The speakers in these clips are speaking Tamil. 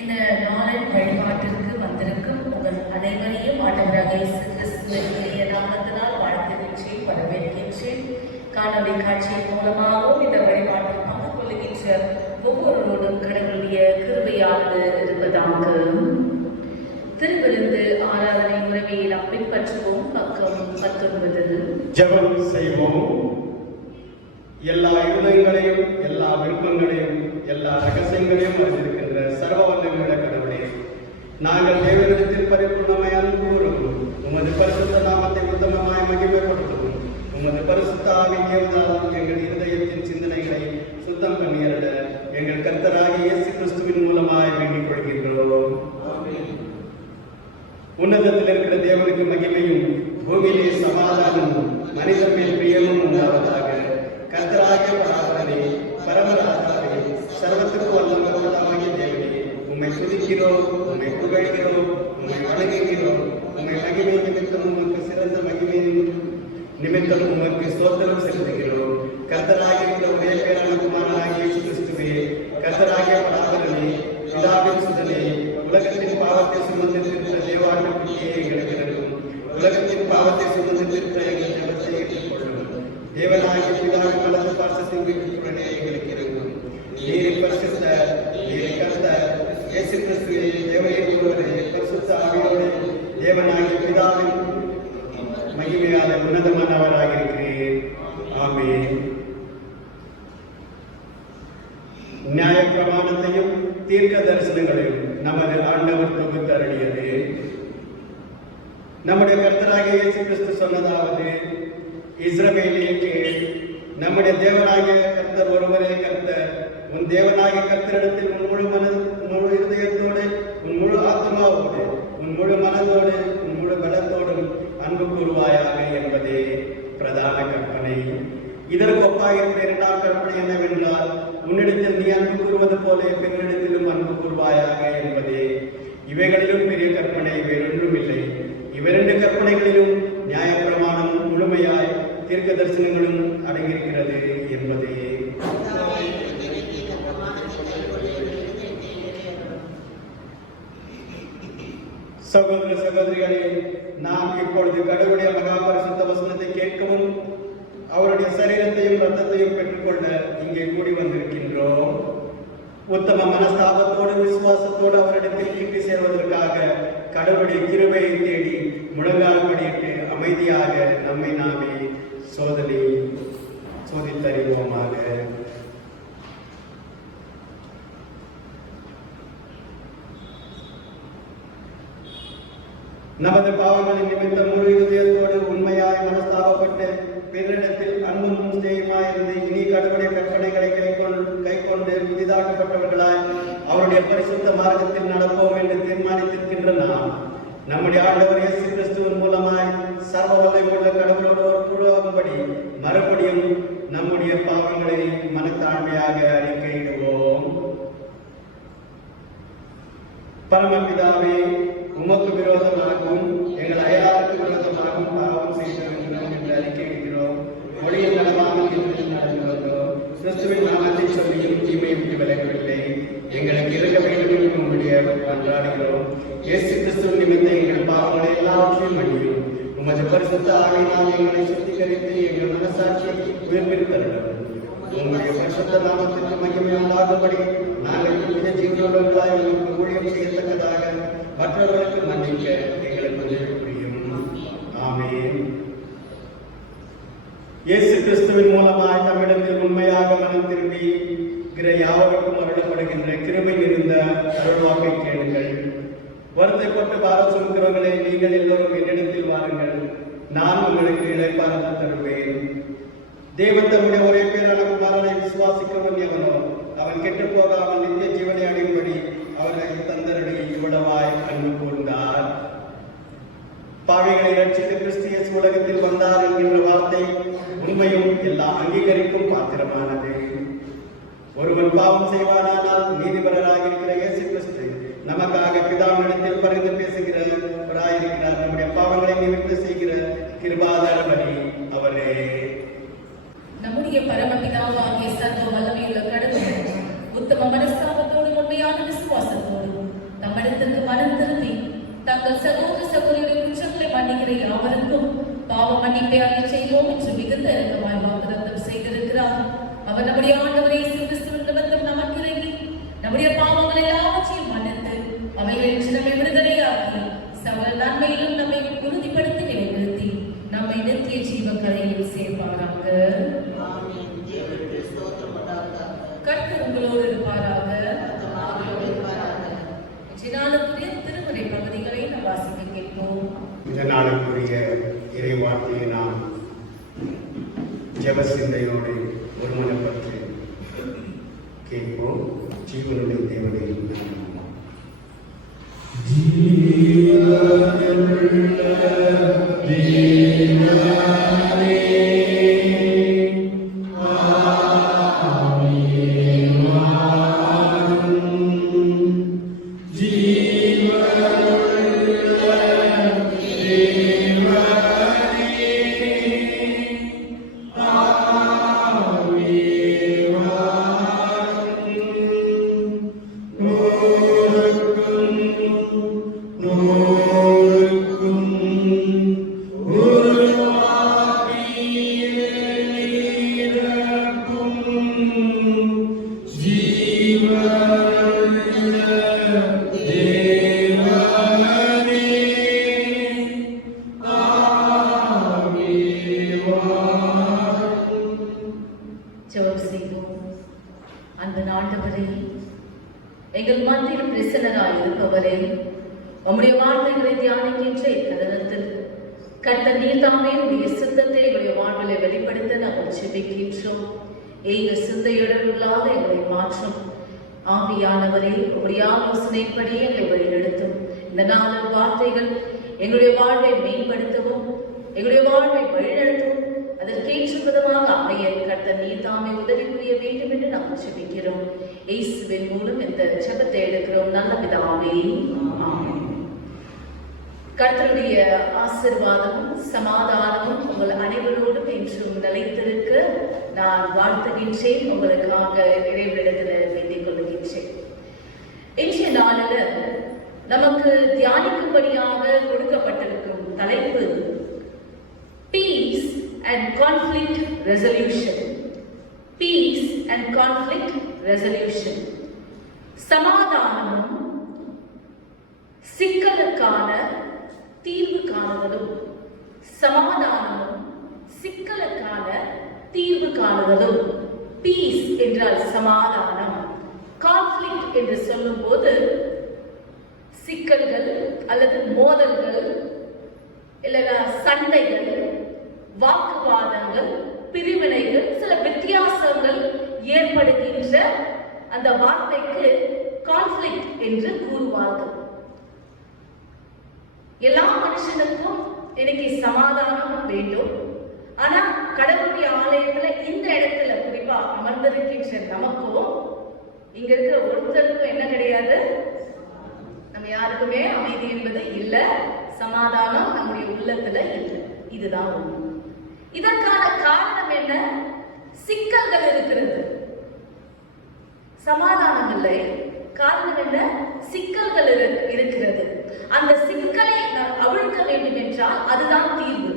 இந்த நாளின் வழிபாட்டிற்கு வந்திருக்கும் உங்கள் அனைவரையும் ஆண்டவராக இயேசு கிறிஸ்துவின் நாமத்தினால் வாழ்த்துகின்றேன், வரவேற்கின்றேன். காணொலி காட்சியின் மூலமாகவும் இந்த வழிபாட்டில் பங்கு கொள்ளுகின்ற ஒவ்வொருவரோடும் கடவுளுடைய கிருபையானது இருப்பதாக. திருவிருந்து ஆராதனை முறையை நாம் பின்பற்றுவோம். பக்கம் 19. ஜெபம் செய்வோம். எல்லா இருதயங்களையும், எல்லா விருப்பங்களையும், எல்லா ரகசியங்களையும் அறிந்திருக்கின்ற சர்வ வல்லமையுள்ள கடவுளே, நாங்கள் தேவனிடத்தில் பரிபூர்ணமாய் அன்பு கூறும் உமது பரிசுத்த நாமத்தை உத்தமமாய் மகிமைப்படுத்தும். உமது பரிசுத்த ஆவியின் ஏவுதலால் எங்கள் இருதயத்தின் சிந்தனைகளை சுத்தம் பண்ணியருட எங்கள் கர்த்தராகிய இயேசு கிறிஸ்துவின் மூலமாய் வேண்டிக் கொள்கின்றோம். உன்னதத்தில் இருக்கிற தேவனுக்கு மகிமையும் பூமியிலே சமாதானமும் மனிதர் மேல் பிரியமும் உண்டாவதாக. கர்த்தராகிய பராபரனே, பரமராஜாவே, சர்வத்துக்கு வல்லவராகிய தேவனே, உம்மை துதிக்கிறோம், உம்மை புகழ்கிறோம், உம்மை வணங்குகிறோம். உம்மை மகிமை நிமித்தம் உமக்கு சிறந்த மகிமை நிமித்தம் உமக்கு ஸ்தோத்திரம் செலுத்துகிறோம். கர்த்தராகிய ஒரே பேரான குமாரனாகிய இயேசு கிறிஸ்துவே, கர்த்தராகிய பராபரனே, பிதாவின் சுதனே, உலகத்தின் பாவத்தை சுமந்திருக்கிற தேவாட்டுக்குட்டியே எங்களுக்கு இருக்கும். உலகத்தின் பாவத்தை சுமந்திருக்கிற எங்கள் ஜெபத்தை ஏற்றுக்கொள்ளும். தேவனாகிய பிதாவின் வலது பார்சத்தின் வீட்டுடனே எங்களுக்கு இருக்கும். நீரின் பரிசுத்த, நீரின் கர்த்தர் இயேசு கிறிஸ்துவே, தேவனே ஒருவரே, பரிசுத்த ஆவியோடு தேவனாகிய பிதாவின் மகிமையால உன்னதமானவராக இருக்கிறேன். ஆமென். நியாய பிரமாணத்தையும் தீர்க்க தரிசனங்களையும் நமது ஆண்டவர் தொகுத்து அருளியது. நம்முடைய கர்த்தராகிய இயேசு கிறிஸ்து சொன்னதாவது, இஸ்ரவேலே கேள், நம்முடைய தேவனாகிய கர்த்தர் ஒருவரே கர்த்தர். உன் தேவனாகிய கர்த்தரிடத்தில் உன் முழு முழு இருதயத்தோடு, உன் முழு ஆத்மாவோடு, உன் முழு மனதோடு, உன் முழு பலத்தோடும் அன்பு கூறுவாயாக என்பதே பிரதான கற்பனை. இதற்கு ஒப்பாக இரண்டாம் கற்பனை என்னவென்றால், உன்னிடத்தில் நீ அன்பு கூறுவது போல பெண்ணிடத்திலும் அன்பு கூறுவாயாக என்பதே. இவைகளிலும் பெரிய கற்பனை வேறொன்றும் இல்லை. இவ்விரண்டு கற்பனைகளிலும் நியாய பிரமாணம் முழுமையாய் தீர்க்க தரிசனங்களும் அடங்கியிருக்கிறது என்பதே. சகோதர சகோதரிகளே, நாம் இப்பொழுது கடவுளுடைய மகாபரிசுத்த வசனத்தை கேட்கவும் அவருடைய சரீரத்தையும் ரத்தத்தையும் பெற்றுக்கொள்ள இங்கே கூடி வந்திருக்கின்றோம். உத்தம மனஸ்தாபத்தோடு விசுவாசத்தோடு அவரிடத்தில் கிட்டி சேர்வதற்காக கடவுளுடைய கிருபையை தேடி முழங்கால் படியிட்டு அமைதியாக நம்மை நாமே சோதித்தறிவோமாக. நமது பாவங்களின் நிமித்தம் முழு இதயத்தோடு உண்மையாய் மனஸ்தாபப்பட்டு பிறரிடத்தில் அன்பும் ஸ்நேகமாயிருந்து இனி கடவுளுடைய கற்பனைகளை கைக்கொண்டு புதிதாக்கப்பட்டவர்களாய் அவருடைய பரிசுத்த மார்க்கத்தில் நடப்போம் என்று தீர்மானித்திருக்கின்ற நாம், நம்முடைய ஆண்டவர் இயேசு கிறிஸ்துவின் மூலமாய் சர்வ வல்லமையுள்ள கடவுளோடு ஒப்புரவாகும்படி மறுபடியும் நம்முடைய பாவங்களை மனத்தாழ்மையாக அறிக்கையிடுவோம். பரமபிதாவே, உமக்கு விரோதமாகவும் எங்கள் அயலாருக்கு விரோதமாகவும் பாவம் செய்திருக்கிறோம் என்று அறிக்கையிடுகிறோம். ஒளியில் நடவாமல் நடந்து வந்தோம். கிறிஸ்துவின் நாமத்தை சொல்லியும் தீமை விட்டு விலகவில்லை. எங்களுக்கு இருக்க வேண்டும் என்று உங்களுடைய கொண்டாடுகிறோம். இயேசு கிறிஸ்துவின் நிமித்தம் எங்கள் பாவங்களை எல்லாவற்றையும் மன்னியும். உமது பரிசுத்த ஆவியினால் எங்களை சுத்திகரித்து எங்கள் மனசாட்சியை உயிர்ப்பித்தருளும். உங்களுடைய பரிசுத்த நாமத்திற்கு மகிமை உண்டாகும்படி நாங்கள் புதிய ஜீவனோடுகளாய் உங்களுக்கு ஊழியம் செய்யத்தக்கதாக மற்றவர்களுக்கு மன்னிக்க எங்களுக்கு உதவி புரியும். ஆமென். இயேசு கிறிஸ்துவின் மூலமாய் நம்மிடத்தில் உண்மையாக மனம் திரும்பி யாவருக்கும் அருளப்படுகின்ற கிருபை இருந்த அருள்வாக்கை கேளுங்கள். வருத்தப்பட்டு பாரம் சுமக்கிறவர்களே, நீங்கள் எல்லோரும் என்னிடத்தில் வாருங்கள், நான் உங்களுக்கு இளைப்பாறுதல் தருவேன். தேவன் தம்முடைய ஒரே பேரான குமாரனை விசுவாசிக்கிறவன் எவனோ அவன் கெட்டு போகாமல் நித்திய ஜீவனை அடையும்படி அவர்களை தந்தரடி இவ்வளவாய் அன்பு கூர்ந்தார். பாவிகளை ரட்சித்து கிறிஸ்து இயேசு உலகத்தில் வந்தார் என்கின்ற வார்த்தை உண்மையும் எல்லா அங்கீகரிக்கும் பாத்திரமானது. ஒருவன் பாவம் செய்வானால் நீதிபரராக இருக்கிற இயேசு கிறிஸ்து நமக்காக பிதாவினிடத்தில் பரிந்து பேசுகிறவராயிருக்கிறார். நம்முடைய பாவங்களை நிவர்த்தி செய்கிற கிருபாதார பலி அவரே. நம்முடைய பரமபிதாவாகிய சர்வ வல்லமையுள்ள கடவுள் உத்தம மனஸ்தாபத்தோடும் உண்மையான விசுவாசத்தோடும் தம்மிடத்திற்கு மனம் திரும்பி தங்கள் சகோதர சகோதரின் குற்றங்களை மன்னிக்கிற யாவருக்கும் பாவ மன்னிப்பை அளிச் செய்வோம் என்று மிகுந்த இரக்கமாய் வாக்குத்தத்தம் செய்திருக்கிறார். அவர் நம்முடைய ஆண்டவரை இயேசு கிறிஸ்துவின் நிமித்தம் நமக்கு இறங்கி நம்முடைய பாவங்களை எல்லாவற்றையும் மன்னித்து அவைகளில் நம்மை விடுதலையாக்கி சகல நன்மையிலும் நம்மை உறுதிப்படுத்தி நிலைநிறுத்தி நம்மை நித்திய ஜீவ கரையில் சேர்ப்பாராக. கர்த்தர் உங்களோடு இருப்பாராக. இந்நாளுக்குரிய திருமறை பகுதிகளை நாம் வாசிக்க கேட்போம். இந்த நாளுக்குரிய இறை வார்த்தையை நாம் ஜெப சிந்தையோடு ஒருமுனைப்பட்டு கேட்போம். ஜீவனுடைய தேவனை எங்கள் மத்தியில் பிரசன்னராய் இருப்பவரே, உம்முடைய வார்த்தைகளை தியானிக்கின்ற இத்தருணத்தில் கர்த்தர் நீர் தாமே உடைய சித்தத்தை எங்களுடைய வாழ்விலை வெளிப்படுத்த நாங்கள் ஜெபிக்கின்றோம். எங்கள் சிந்தையுடன் உள்ளாத எங்களை மாற்றும் ஆவியானவரே, உடைய ஆலோசனைப்படி எங்களை வழிநடத்தும். இந்த நாளின் வார்த்தைகள் எங்களுடைய வாழ்வை மேம்படுத்தவும் எங்களுடைய வாழ்வை வழிநடத்தவும் அதற்கேற்ற விதமாக அமைய கர்த்தர் நீர் தாமே உதவி புரிய வேண்டும் என்று நாங்கள் ஜெபிக்கிறோம். இயேசுவின் மூலம் இந்த ஜெபத்தை எடுக்கிறோம் நல்ல பிதாவே, ஆமென். கர்த்தருடைய ஆசீர்வாதமும் சமாதானமும் உங்கள் அனைவரோடும் என்றும் நிலைத்திருக்க நான் வாழ்த்துகின்றேன். உங்களுக்காக இறைவனிடத்தில் வேண்டிக் கொள்கின்றேன். இன்றைய நாளில் நமக்கு தியானிக்கும்படியாக கொடுக்கப்பட்டிருக்கும் தலைப்பு piece and conflict resolution. Peace and conflict resolution. சமாதானமும் சிக்கலுக்கான தீர்வு காணுதலும். சமாதானமும் சிக்கலுக்கான தீர்வு காணுதலும். பீஸ் என்றால் சமாதானம், கான்ஃப்ளிக்ட் என்று சொல்லும் போது சிக்கல்கள் அல்லது மோதல்கள் இல்லைனா சண்டைகள், வாக்குவாதங்கள், பிரிவினைகள், சில வித்தியாசங்கள் ஏற்படுகின்ற அந்த வார்த்தைக்கு கான்ஃப்ளிக்ட் என்று கூறுவார்கள். எல்லா மனுஷனுக்கும் இன்னைக்கு சமாதானம் வேண்டும். ஆனா கடவுளுடைய ஆலயத்துல இந்த இடத்துல குறிப்பா அமர்ந்திருக்கின்ற நமக்கும் இங்க இருக்கிற ஒருத்தருக்கும் என்ன கிடையாது, நம்ம யாருக்குமே அமைதி என்பது இல்லை, சமாதானம் நம்முடைய உள்ளத்துல இல்லை. இதுதான் உண்மை. இதற்கான காரணம் என்ன? சிக்கல்கள் இருக்கிறது, சமாதானம் இல்லை. காரணம் என்ன? சிக்கல்கள் இருக்கிறது. அந்த சிக்கலை நாம் அவிழ்க்க வேண்டும் என்றால் அதுதான் தீர்வு.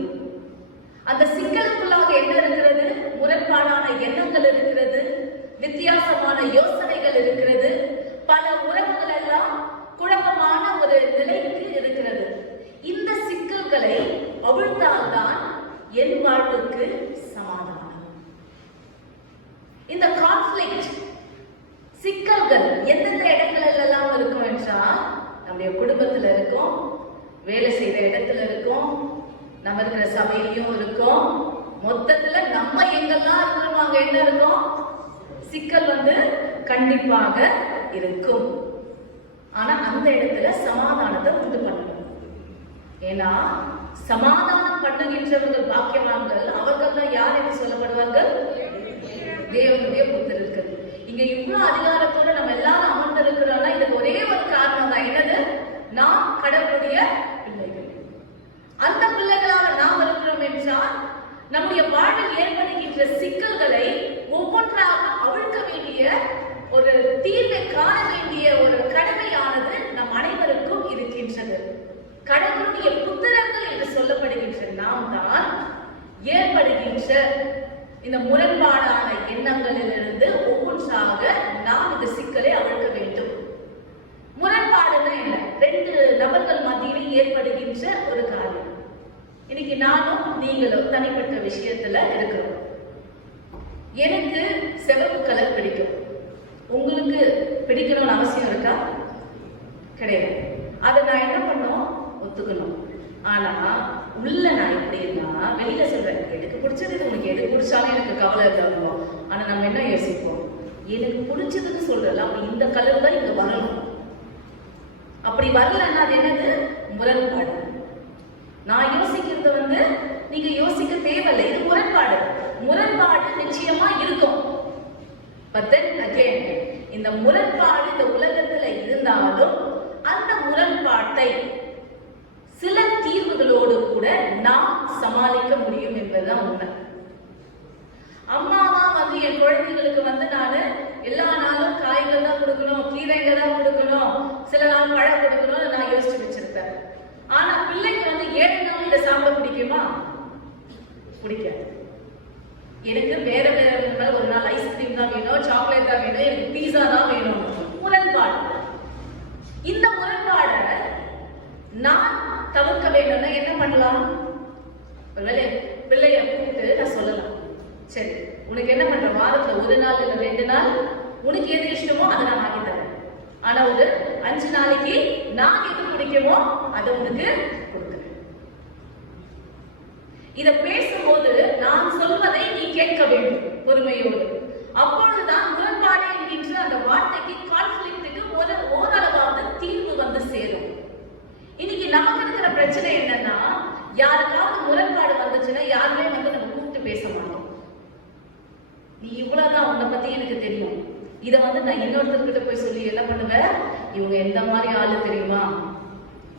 அந்த சிக்கலுக்குள்ளாக என்ன இருக்கிறது? முரண்பாடான எண்ணங்கள் இருக்கிறது, வித்தியாசமான யோசனைகள் இருக்கிறது, பல உறவுகள் எல்லாம் குழப்பமான ஒரு நிலைக்கு இருக்கிறது. இந்த சிக்கல்களை அவிழ்த்தால்தான் என் வாழ்வுக்கு சமாதானம். இந்த கான்ஃப்ளிக்ட் சிக்கல்கள் எந்தெந்த இடங்கள் எல்லாம் இருக்கும் என்றால், நம்முடைய குடும்பத்துல இருக்கும், வேலை செய்த இடத்துல இருக்கும், நம்ம இருக்கிற சபையிலையும் இருக்கும். மொத்தத்துல நம்ம எங்கெல்லாம் இருக்கிறோம் அங்க என்ன இருக்கும்? சிக்கல் கண்டிப்பாக இருக்கும். ஆனா அந்த இடத்துல சமாதானத்தை உண்டு பண்ணணும். ஏன்னா சமாதானம் பண்ணுகின்றவர்கள் பாக்கியவான்கள். அவர்கள் தான் யார் என்று சொல்லப்படுவார்கள்? தேவனுடைய புத்திரர்கள். இங்க இவ்வளவு அதிகாரத்தோட நம்ம எல்லாரும் அமர்ந்திருக்கிறோம்னா இதுக்கு ஒரே ஒரு காரணம் தான். என்னது? நாம் கடவுளுடைய பிள்ளைகள். அந்த பிள்ளைகளாக நாம் இருக்கிறோம் என்றால் நம்முடைய வாழ்வில் ஏற்படுகின்ற சிக்கல்களை ஒவ்வொன்றாக அவிழ்க்க வேண்டிய ஒரு தீர்வை காண வேண்டிய ஒரு கடமையானது நம் கடவுளுடைய புத்திரர்கள் என்று சொல்லப்படுகின்ற நாம் தான் ஏற்படுகின்ற இந்த முரண்பாடான எண்ணங்களிலிருந்து ஒவ்வொன்றாக நாம் இந்த சிக்கலை அகற்ற வேண்டும். முரண்பாடுன்னா என்ன? ரெண்டு நபர்கள் மத்தியிலே ஏற்படுகின்ற ஒரு காரியம். இன்னைக்கு நானும் நீங்களும் தனிப்பட்ட விஷயத்துல இருக்கிறோம். எனக்கு சிவப்பு கலர் பிடிக்கும், உங்களுக்கு பிடிக்கணும்னு அவசியம் இருக்கா? கிடையாது. அதை நான் என்ன பண்ணோம்? ஒத்துக்கணும். ஆனா உள்ள நான் எப்படின்னா வெளியில சொல்றேன், எனக்கு பிடிச்சது உங்களுக்கு எது பிடிச்சாலும் எனக்கு கவலை தருவோம். ஆனா நம்ம என்ன யோசிப்போம்? எனக்கு பிடிச்சதுன்னு சொல்றல, அப்ப இந்த கலர் தான் இங்க வரணும். அப்படி வரலன்னா அது என்னது? முரண்பாடு. நான் யோசிக்கிறது நீங்க யோசிக்க தேவையில்லை, இது முரண்பாடு. முரண்பாடு நிச்சயமா இருக்கும். But then again, இந்த முரண்பாடு இந்த உலகத்துல இருந்தாலும் அந்த முரண்பாட்டை சில தீர்வுகளோடு கூட நாம் சமாளிக்க முடியும் என்பதுதான் உண்மை. அம்மாவா என் குழந்தைகளுக்கு நானு எல்லா நாளும் காய்கள் தான் கொடுக்கணும், கீரைகள் தான் கொடுக்கணும், சில நாள் பழம் கொடுக்கணும்னு நான் யோசிச்சு வச்சிருப்பேன். ஆனா பிள்ளைக்கு 7 நாள் இதை சாப்பிட பிடிக்குமா? பிடிக்காது. எனக்கு வேற வேற ஒரு நாள் ஐஸ்கிரீம் தான் வேணும், சாக்லேட் தான் வேணும், எனக்கு பீஸா தான் வேணும். முரண்பாடு. இந்த முரண்பாடை நான் தவிர்க்க வேணும்னா என்ன பண்ணலாம்? ஒருவேளை பிள்ளைய கூப்பிட்டு நான் சொல்லலாம், சரி உனக்கு என்ன பண்ற, வாரத்துல 1 நாள் இல்லை 2 நாள் உனக்கு எது இஷ்டமோ அதை நான் வாங்கி தரேன். ஆனா ஒரு 5 நாளைக்கு நான் எது பிடிக்குமோ அதை உனக்கு கொடுக்குறேன். இத பேசும்போது நான் சொல்வதை நீ கேட்க வேண்டும் பொறுமையோடு. அப்பொழுதுதான் முரண்பாடு என்கின்ற அந்த வார்த்தைக்கு, கான்ஃபிளிக்ட்டுக்கு ஓரளவாவது தீர்வு சேரும். இன்னைக்கு நமக்கு இருக்கிற பிரச்சனை என்னன்னா, யாருக்காவது முரண்பாடு வந்துச்சுன்னா யாருமே நம்ம கூப்பிட்டு பேச மாட்டோம். நீ இவ்வளவுதான், உன்னை பத்தி எனக்கு தெரியும், இதை நான் இன்னொருத்தர்கிட்ட போய் சொல்லி என்ன பண்ணுவேன்? இவங்க எந்த மாதிரி ஆளு தெரியுமா,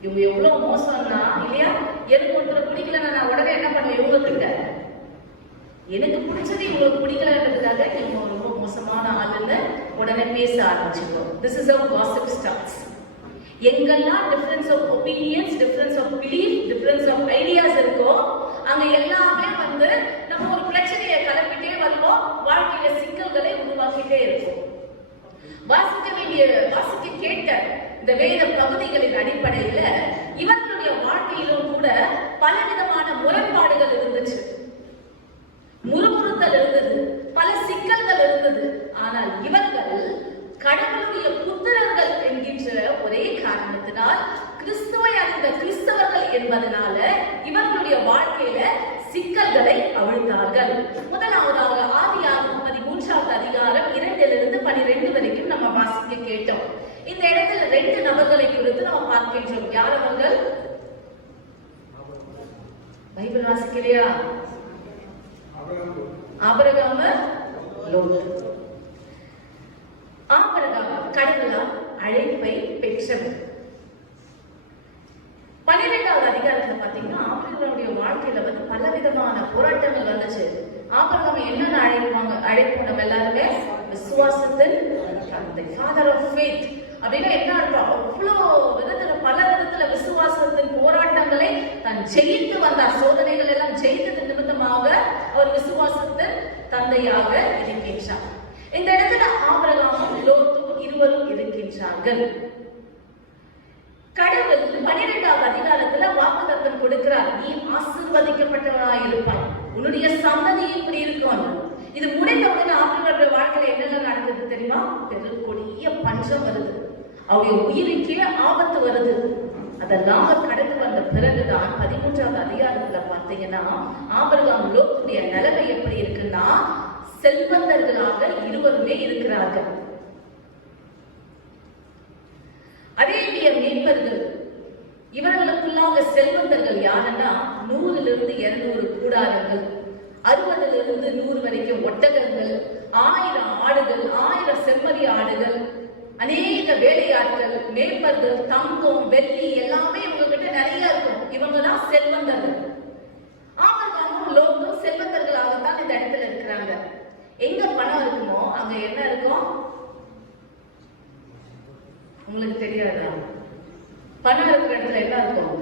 இவங்க எவ்வளவு மோசம்னா இல்லையா? எனக்கு ஒருத்தர் பிடிக்கலன்னா நான் உடனே என்ன பண்ணுவேன்? இவங்க கிட்ட எனக்கு பிடிச்சது இவங்களுக்கு பிடிக்கலன்றதுக்காக இவங்க ரொம்ப மோசமான ஆளுன்னு உடனே பேச ஆரம்பிச்சுக்கோ. This is how gossip starts. எங்கெல்லாம் difference of opinions, difference of belief, difference of ideas இருக்கோ அங்க எல்லாமே நம்ம ஒரு பிரச்சனையை கிளப்பிட்டே வருவோம், வாழ்க்கையில சிக்கல்களை உருவாக்கிட்டே இருக்கும். வாசிக்க கேட்ட இந்த வேத பகுதிகளின் அடிப்படையில இவர்களுடைய வாழ்க்கையிலும் கூட பலவிதமான முரண்பாடுகள் இருந்துச்சு, முறுமுறுத்தல் இருந்தது, பல சிக்கல்கள் இருந்தது. ஆனால் இவர்கள் கடவுளுடைய புத்திரர்கள் என்கின்ற ஒரே காரணத்தினால், கிறிஸ்துவை அறிந்த கிறிஸ்தவர்கள் என்பதனால இவர்களுடைய வாழ்க்கையில சிக்கல்களை அவிழ்த்தார்கள். முதலாவதாக ஆதியாகமம் 13வது அதிகாரம் 2 - 12 வரைக்கும் நம்ம வாசிக்க கேட்டோம். இந்த இடத்துல 2 நபர்களை குறித்து நம்ம பார்க்கின்றோம். யார் அவர்கள்? பைபிள் வாசிக்கலையா? ஆபிரகாம், லோத். ஆபிரகாம் கடவுளால் அழைப்பை பெற்றவர். 12வது அதிகாரத்துல பாத்தீங்கன்னா ஆபிரகாமுடைய வாழ்க்கையில பலவிதமான போராட்டங்கள் வந்துச்சு. ஆபிரகாம் என்னென்ன அழைப்பு நம்ம எல்லாருமே விசுவாசத்தின் தந்தை, ஃபாதர் ஆஃப் ஃபெய்த் அப்படின்னா என்ன அர்த்தம்? அவ்வளோ விதத்துல பல விதத்துல விசுவாசத்தின் போராட்டங்களை தான் ஜெயித்து வந்தார். சோதனைகள் எல்லாம் ஜெயித்தது நிமித்தமாக அவர் விசுவாசத்தின் தந்தையாக இருக்கின்றார். இந்த இடத்துல ஆபிரகாமும் லோத்தும் இருவரும் இருக்கின்றார்கள். கடவுள் 12வது அதிகாரத்துல வாக்குத்தத்தம் கொடுக்கிறார், நீ ஆசீர்வதிக்கப்பட்டவனாய் இருப்பாய், உன்னுடைய சந்ததி இப்படி இருக்கும். இது முடிந்தவுடன் ஆபிரகாமுடைய வாழ்க்கையில என்னெல்லாம் நடந்தது தெரியுமா? பெருங்கொடிய பஞ்சம் வருது, அவருடைய உயிருக்கே ஆபத்து வருது. அதெல்லாம் கடந்து வந்த பிறகுதான் 13வது அதிகாரத்துல பார்த்தீங்கன்னா ஆபிரகாம் லோத்துடைய நிலைமை எப்படி இருக்குன்னா, செல்வந்தர்களாக இருவருமே இருக்கிறார்கள். அரேபிய மீட்பர்கள் இவர்களுக்குள்ளாக செல்வந்தர்கள் யாருன்னா 100 - 200 கூடாரங்கள், 60 - 100 வரைக்கும் ஒட்டகங்கள், 1000 ஆடுகள், 1000 செம்மறி ஆடுகள், அநேக வேலையாட்கள், மேய்ப்பர்கள், தங்கம், வெள்ளி எல்லாமே இவங்க கிட்ட நிறைய இருக்கும். இவங்க தான் செல்வந்தர்கள். ஆபிரகாமும் லோத்தும் செல்வந்தர்களாகத்தான் இந்த இடத்துல இருக்கிறாங்க. எங்க பணம் இருக்குமோ அங்க என்ன இருக்கும்? உங்களுக்கு தெரியாதா? பணம் இருக்கிற இடத்துல என்ன இருக்கும்?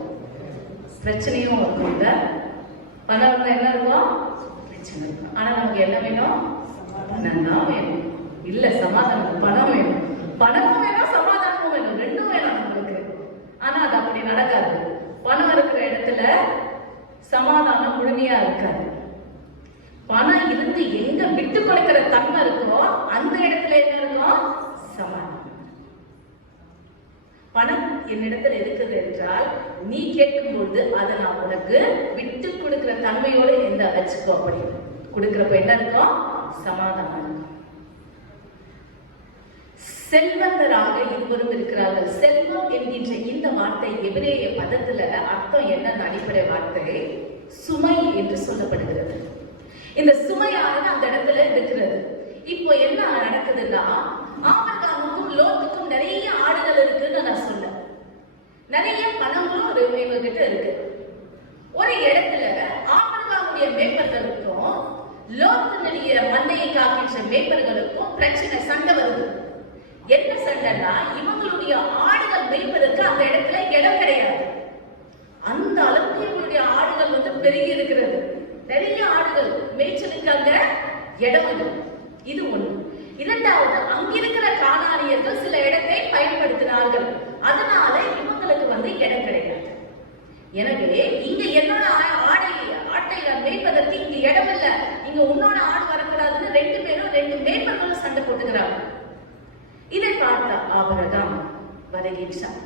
பிரச்சனையும் இருக்கும். இல்ல பணம் இருந்தா என்ன இருக்கும்? பிரச்சனை இருக்கும். ஆனா நமக்கு என்ன வேணும்? பணம் தான் வேணும். இல்ல சமாதானம். பணம் வேணும், பணமும் வேணும், சமாதானமும் வேணும், ரெண்டும் வேணும் நம்மளுக்கு. ஆனா அது அப்படி நடக்காது. பணம் இருக்கிற இடத்துல சமாதானம் முழுமையா இருக்காது. பணம் இருந்து எங்க விட்டு கொடுக்கிற தன்மை இருக்கோ அந்த இடத்துல என்ன இருக்கும்? சமாதானம். பணம் என்னிடத்தில் இருக்குது என்றால் நீ கேட்கும் பொழுது அதை நான் உனக்கு விட்டு கொடுக்கிற தன்மையோடு எந்த வச்சுக்கோ. அப்படி கொடுக்கிறப்ப என்ன இருக்கும்? சமாதானம் இருக்கும். செல்வந்தராக இருவரும் இருக்கிறார்கள். செல்வம் என்கின்ற இந்த வார்த்தை எபிரேய பதத்துல அர்த்தம் என்ன? அடிப்படை வார்த்தை சுமை என்று சொல்லப்படுகிறது. இந்த சுமையானது அந்த இடத்துல இருக்கிறது. இப்போ என்ன நடக்குதுன்னா, ஆபிரகாமுக்கும் லோத்துக்கும் நிறைய ஆடுகள் இருக்குன்னு நான் சொன்னேன். நிறைய பணங்களும் இவங்க கிட்ட இருக்கு. ஒரு இடத்துல ஆபிரகாமுடைய மேய்ப்பர்களுக்கும் லோத்தினுடைய மந்தையை காக்கின்ற மேய்ப்பர்களுக்கும் பிரச்சனை, சண்டை வருது. என்ன சண்டைன்னா, இவங்களுடைய ஆடுகள் மேய்ப்பதற்கு அந்த இடத்துல இடம் கிடையாது. அந்த அளவுக்கு இவங்களுடைய ஆடுகள் பெருகி இருக்கிறது. நிறைய ஆடுகள் மேய்ச்சலுக்கு அங்க இடம் இல்லை. இது ஒண்ணு. இரண்டாவது, அங்கிருக்கிற கானானியர்கள் சில இடத்தை பயன்படுத்தினார்கள். அதனால இவங்களுக்கு இடம் கிடையாது. எனவே இங்க என்னோட ஆட்டை மேய்ப்பதற்கு இங்க இடம் இல்ல, இங்க உன்னோட ஆடு வரக்கூடாதுன்னு ரெண்டு பேரும், ரெண்டு மேய்ப்பர்களும் சண்டை போட்டுக்கிறாங்க. இதை பார்த்த ஆபிரகாம் வருகின்றார்.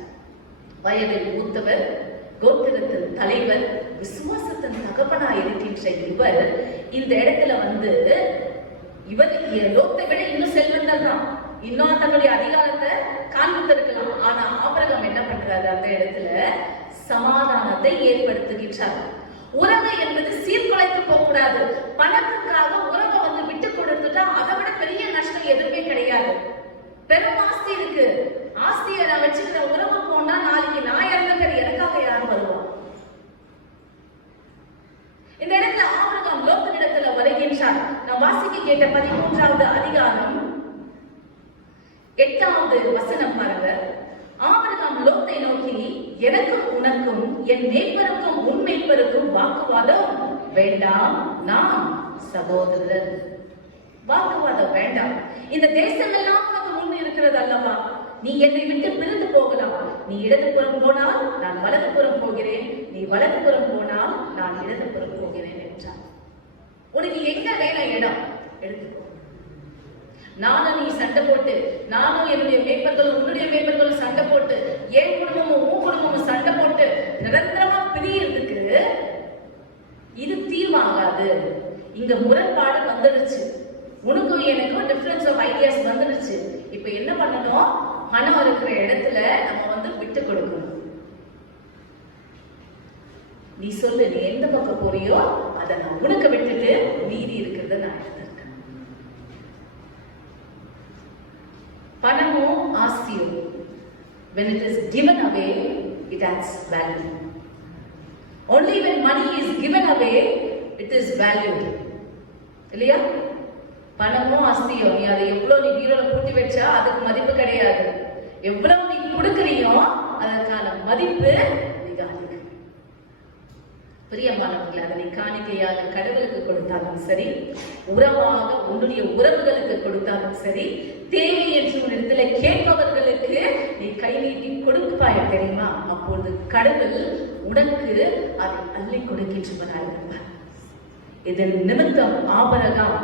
வயதில் மூத்தவர், கோத்திரத்தின் தலைவர், விசுவாசத்தின் தகப்பனாய் இருக்கின்ற இவர் இந்த இடத்துல இவர் லோத்தை விட இன்னும் செல்வந்தர் தான், இன்னும் தன்னுடைய அதிகாரத்தை காண்பித்திருக்கலாம். ஆனா ஆபிரகாம் என்ன பண்றாரு? அந்த இடத்துல சமாதானத்தை ஏற்படுத்துகின்றார். உறவு என்பது சீர்குலைத்து போகக்கூடாது. பணத்துக்காக உறவை விட்டு கொடுத்துட்டா அதை விட பெரிய நஷ்டம் எதுவுமே கிடையாது. பெரும் ஆஸ்தி இருக்கு, ஆஸ்தியை நான் வச்சுக்கிற உறவு போனா நாளைக்கு நான் இறந்தது எனக்காக யாரும் வருவான். இந்த இடத்துல ஆபிரகாம் லோத்தினிடத்துல வருகின்றார். நான் வாசிக்க கேட்ட 13வது அதிகாரம் 8வது வசனம் பாருங்க. ஆபிரகாம் லோத்தை நோக்கி, எனக்கும் உனக்கும் என் மேய்ப்பருக்கும் உன் மேய்ப்பருக்கும் வாக்குவாதம் வேண்டாம், நாம் சகோதரர். வாக்குவாதம் வேண்டாம். இந்த தேசமெல்லாம் இருக்கிறது அல்லவா? நீ என்னை விட்டு பிரிந்து போகலாம். நீ இடதுபுறம் போனால் நான் வலதுபுறம் போகிறேன், நீ வலதுபுறம் போனால் நான் இடதுபுறம் போகிறேன் என்றார். உனக்கு எங்க வேலை இடம் எடுத்துக்கோ. நானும் நீ சண்டை போட்டு, நானும் என்னுடைய மேய்ப்பர்களும் உன்னுடைய மேய்ப்பர்களும் சண்டை போட்டு, என் குடும்பமும் உன் குடும்பமும் சண்டை போட்டு நிரந்தரமா பிரியறதுக்கு இது தீர்வாகாது. இங்க முரண்பாடு வந்துடுச்சு. உனக்கும் எனக்கும் டிஃபரன்ஸ் ஆஃப் ஐடியாஸ் வந்துடுச்சு. இப்ப என்ன பண்ணணும்? பணம் இருக்கிற இடத்துல நம்ம விட்டு கொடுக்கணும். நீ சொல்லு, நீ எந்த பக்கம் போறியோ அதை நான் உனக்கு விட்டுட்டு மீதி இருக்கிறத நான் எடுத்திருக்கேன். பணமும் ஆஸ்தியும் when it is given away it adds value. Only when money is given away it is valued. இல்லையா? பணமும் ஆஸ்தியும் நீ அதை எவ்வளவு நீ வீரோல பூட்டி வச்சா அதுக்கு மதிப்பு கிடையாது. எவ்வளவு நீ கொடுக்கறியோ அதற்கான மதிப்பு அதிகம். பிரியமானவர்கள், அதை நீ காணிக்கையாக கடவுளுக்கு கொடுத்தாலும் சரி, உறவாக உன்னுடைய உறவுகளுக்கு கொடுத்தாலும் சரி, தேவை என்று ஒரு இடத்துல கேட்பவர்களுக்கு நீ கை நீட்டி கொடுப்பாய தெரியுமா? அப்பொழுது கடவுள் உனக்கு அதை அள்ளி கொடுக்கின்றவராயிருப்பார். இதன் நிமித்தம் ஆபிரகாம்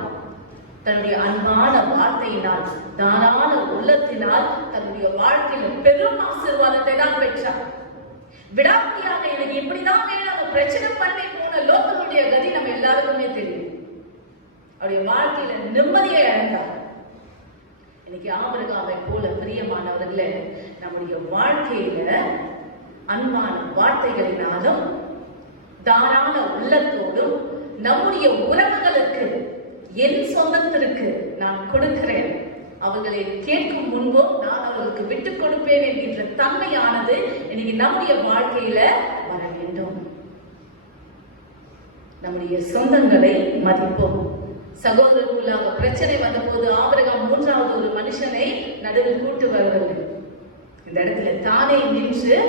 தன்னுடைய அன்பான வார்த்தையினால், தாராள உள்ளத்தினால் தன்னுடைய வாழ்க்கையில் பெரும் ஆசீர்வாதத்தை தான் பெற்றார். விடாப்பியாக எனக்கு இப்படிதான் வேணும் பிரச்சனை பண்ணி போன லோகனுடைய கதி நம்ம எல்லாருக்குமே தெரியும். அவருடைய வாழ்க்கையில நிம்மதியை இழந்தார். இன்னைக்கு ஆபிரகாமை போல பிரியமானவர்களே, நம்முடைய வாழ்க்கையில அன்பான வார்த்தைகளினாலும் தாராள உள்ளத்தோடும் நம்முடைய உறவுகளுக்கு, என் சொந்தத்திற்கு நான் கொடுக்கிறேன், அவர்களை கேட்கும் முன்போ நான் அவர்களுக்கு விட்டுக் கொடுப்பேன் என்கின்ற தன்மையானது இன்னைக்கு நம்முடைய வாழ்க்கையில வர வேண்டும். நம்முடைய சொந்தங்களை மதிப்போம். சகோதரர்களுக்காக பிரச்சனை வந்த போது ஆபிரகாம் 3வது ஒரு மனுஷனை நடுவில் கூட்டு வருவது. இந்த இடத்துல தானே நின்று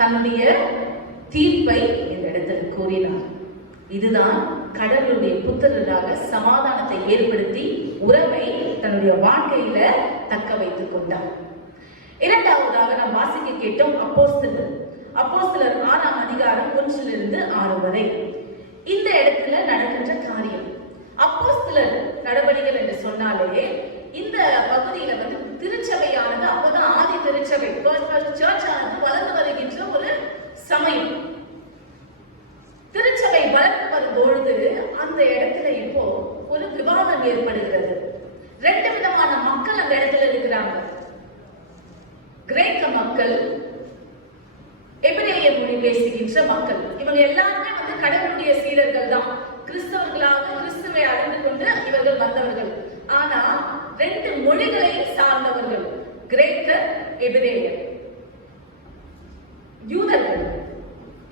தன்னுடைய தீர்ப்பை இந்த இடத்தில் கூறினார். இதுதான் கடவுளுடைய புத்திரராக சமாதானத்தை ஏற்படுத்தி உறவை தன்னுடைய வாழ்க்கையில தக்க வைத்துக் கொண்டார். இரண்டாவதாக நாம் வாசிக்க கேட்டோம் அப்போஸ்தலர். அப்போஸ்தலர் 6ஆம் அதிகாரம் 1 to 6 வரை. இந்த இடத்துல நடக்கின்ற காரியம் அப்போஸ்தலர் நடவடிக்கைகள் என்று சொன்னாலே இந்த பகுதியில திருச்சபையானது அப்பதான் ஆதி திருச்சபை சர்ச் ஆனது வளர்ந்து வருகின்ற ஒரு சமயம். திருச்சபை வளர்ந்து வரும்பொழுது அந்த இடத்துல இப்போ ஒரு விவாதம் ஏற்படுகிறது. 2 விதமான மக்கள் அந்த இடத்துல இருக்கிறாங்க. கிரேக்க மக்கள், எபிரேய மொழி பேசுகின்ற மக்கள். இவங்க எல்லாருமே கடவுளுடைய சீடர்கள் தான். கிறிஸ்தவர்களாக கிறிஸ்துவை அறிந்து கொண்டு இவர்கள் வந்தவர்கள். ஆனா 2 மொழிகளை சார்ந்தவர்கள், கிரேக்கர், எபிரேயர், யூதர்கள்.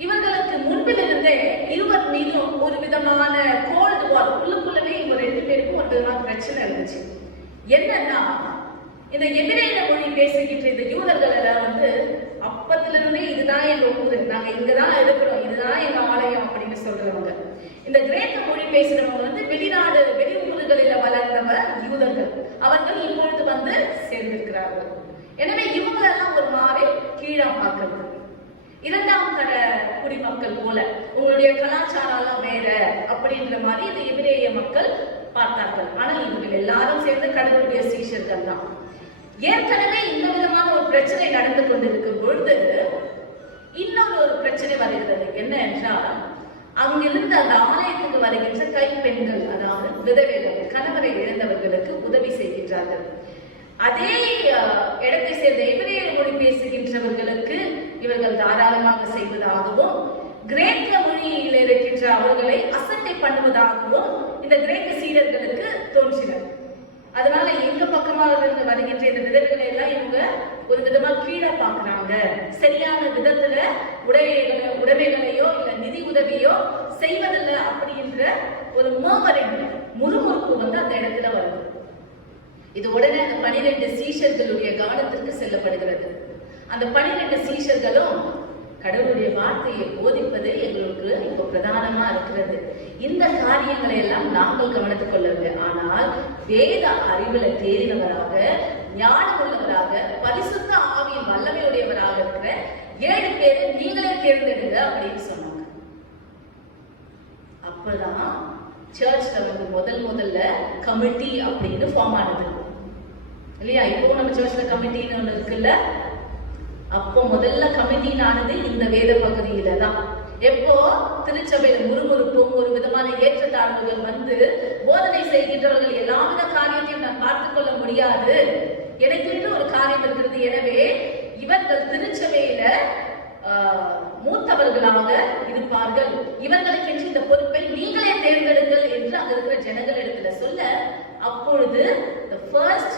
இவர்களுக்கு முன்பிலிருந்தே இருவர் மீதும் ஒரு விதமான கோல்டு வார், உள்ளுக்குள்ளவே இவங்க 2 பேருக்கும் ஒரு விதமான பிரச்சனை இருந்துச்சு. என்னன்னா, இந்த எபிரேய மொழி பேசுகின்ற இந்த யூதர்கள் எல்லாம் அப்பத்திலிருந்தே இதுதான் எங்க ஊரு, நாங்க இங்கதான் இருக்கிறோம், இதுதான் எங்க ஆலயம் அப்படின்னு சொல்றவங்க. இந்த கிரேக்க மொழி பேசுறவங்க வெளிநாடு வெளி ஊர்களில் வளர்ந்தவர் யூதர்கள். அவர்கள் இப்பொழுது சேர்ந்திருக்கிறார்கள். எனவே இவங்க எல்லாம் ஒரு மாதிரி கீழா பார்க்கிறது. 2ஆம் தர குடிமக்கள் போல உங்களுடைய கலாச்சாரம் எல்லாம் வேற அப்படின்ற மாதிரி இந்த எபிரேய மக்கள் பார்த்தார்கள். ஆனால் இவர்கள் எல்லாரும் சேர்ந்து கடவுளுடைய சீஷர்கள் தான். ஏற்கனவே இந்த விதமான ஒரு பிரச்சனை நடந்து கொண்டிருக்கும் பொழுது இன்னொரு பிரச்சனை வருகிறது. என்ன என்றால், அங்கிருந்து அந்த ஆலயத்துக்கு வருகின்ற கைப்பெண்கள், அதாவது விதவைகள், கணவரை இழந்தவர்களுக்கு உதவி செய்கின்றார்கள். அதே இடத்தை சேர்ந்த எபிரேய மொழி பேசுகின்றவர்களுக்கு இவர்கள் தாராளமாக செய்வதாகவும், கிரேக்க மொழியில் இருக்கின்ற அவர்களை அசட்டை பண்ணுவதாகவும் இந்த கிரேக்க சீடர்களுக்கு தோன்றினர். அதனால எங்க பக்கமாக இருந்து வருகின்ற இந்த விதவைகளை எல்லாம் இவங்க ஒரு விதமா கீழே பாக்குறாங்க. சரியான விதத்துல உடைமைகளையோ இல்ல நிதி உதவியோ செய்வதில்லை அப்படின்ற ஒரு முறுமுறுப்பு அந்த இடத்துல வருது. இது உடனே அந்த 12 சீஷர்களுடைய கவனத்திற்கு செல்லப்படுகிறது. அந்த 12 சீஷர்களும் கடவுளுடைய வார்த்தையை போதிப்பது எங்களுக்கு இப்போ பிரதானமா இருக்கிறது. இந்த காரியங்களை எல்லாம் நாங்கள் கவனித்துக் கொள்ளவில்லை. ஆனால் வேத அறிவுல தேறினவராக, ஞானம் உள்ளவராக, பரிசுத்த ஆவியின் வல்லமையுடையவராக இருக்கிற 7 பேரை நீங்களே தேர்ந்தெடுங்க அப்படின்னு சொன்னாங்க. அப்பதான் சர்ச்ல முதல்ல கமிட்டி அப்படின்னு ஃபார்ம் ஆனது இல்லையா? இப்போ நம்ம சர்ச்ல கமிட்டின்னு ஒண்ணு இருக்குல்ல. அப்போ முதல்ல கமிட்டினானது இந்த வேத பகுதியில தான். எப்போ திருச்சபையில முறுமுறுப்பும் ஒரு விதமான ஏற்றத்தாழ்வுகள் போதனை செய்கின்றவர்கள் எல்லாவித காரியத்தையும் நான் பார்த்துக் கொள்ள முடியாது, எனக்கு ஒரு காரியம் இருக்கிறது. எனவே இவர்கள் திருச்சபையில மூத்தவர்களாக இருப்பார்கள், இவர்களுக்கு என்று இந்த பொறுப்பை நீங்களே தேர்ந்தெடுங்கள் என்று அங்க இருக்கிற ஜனங்கள் இடத்துல சொல்ல, அப்பொழுது the first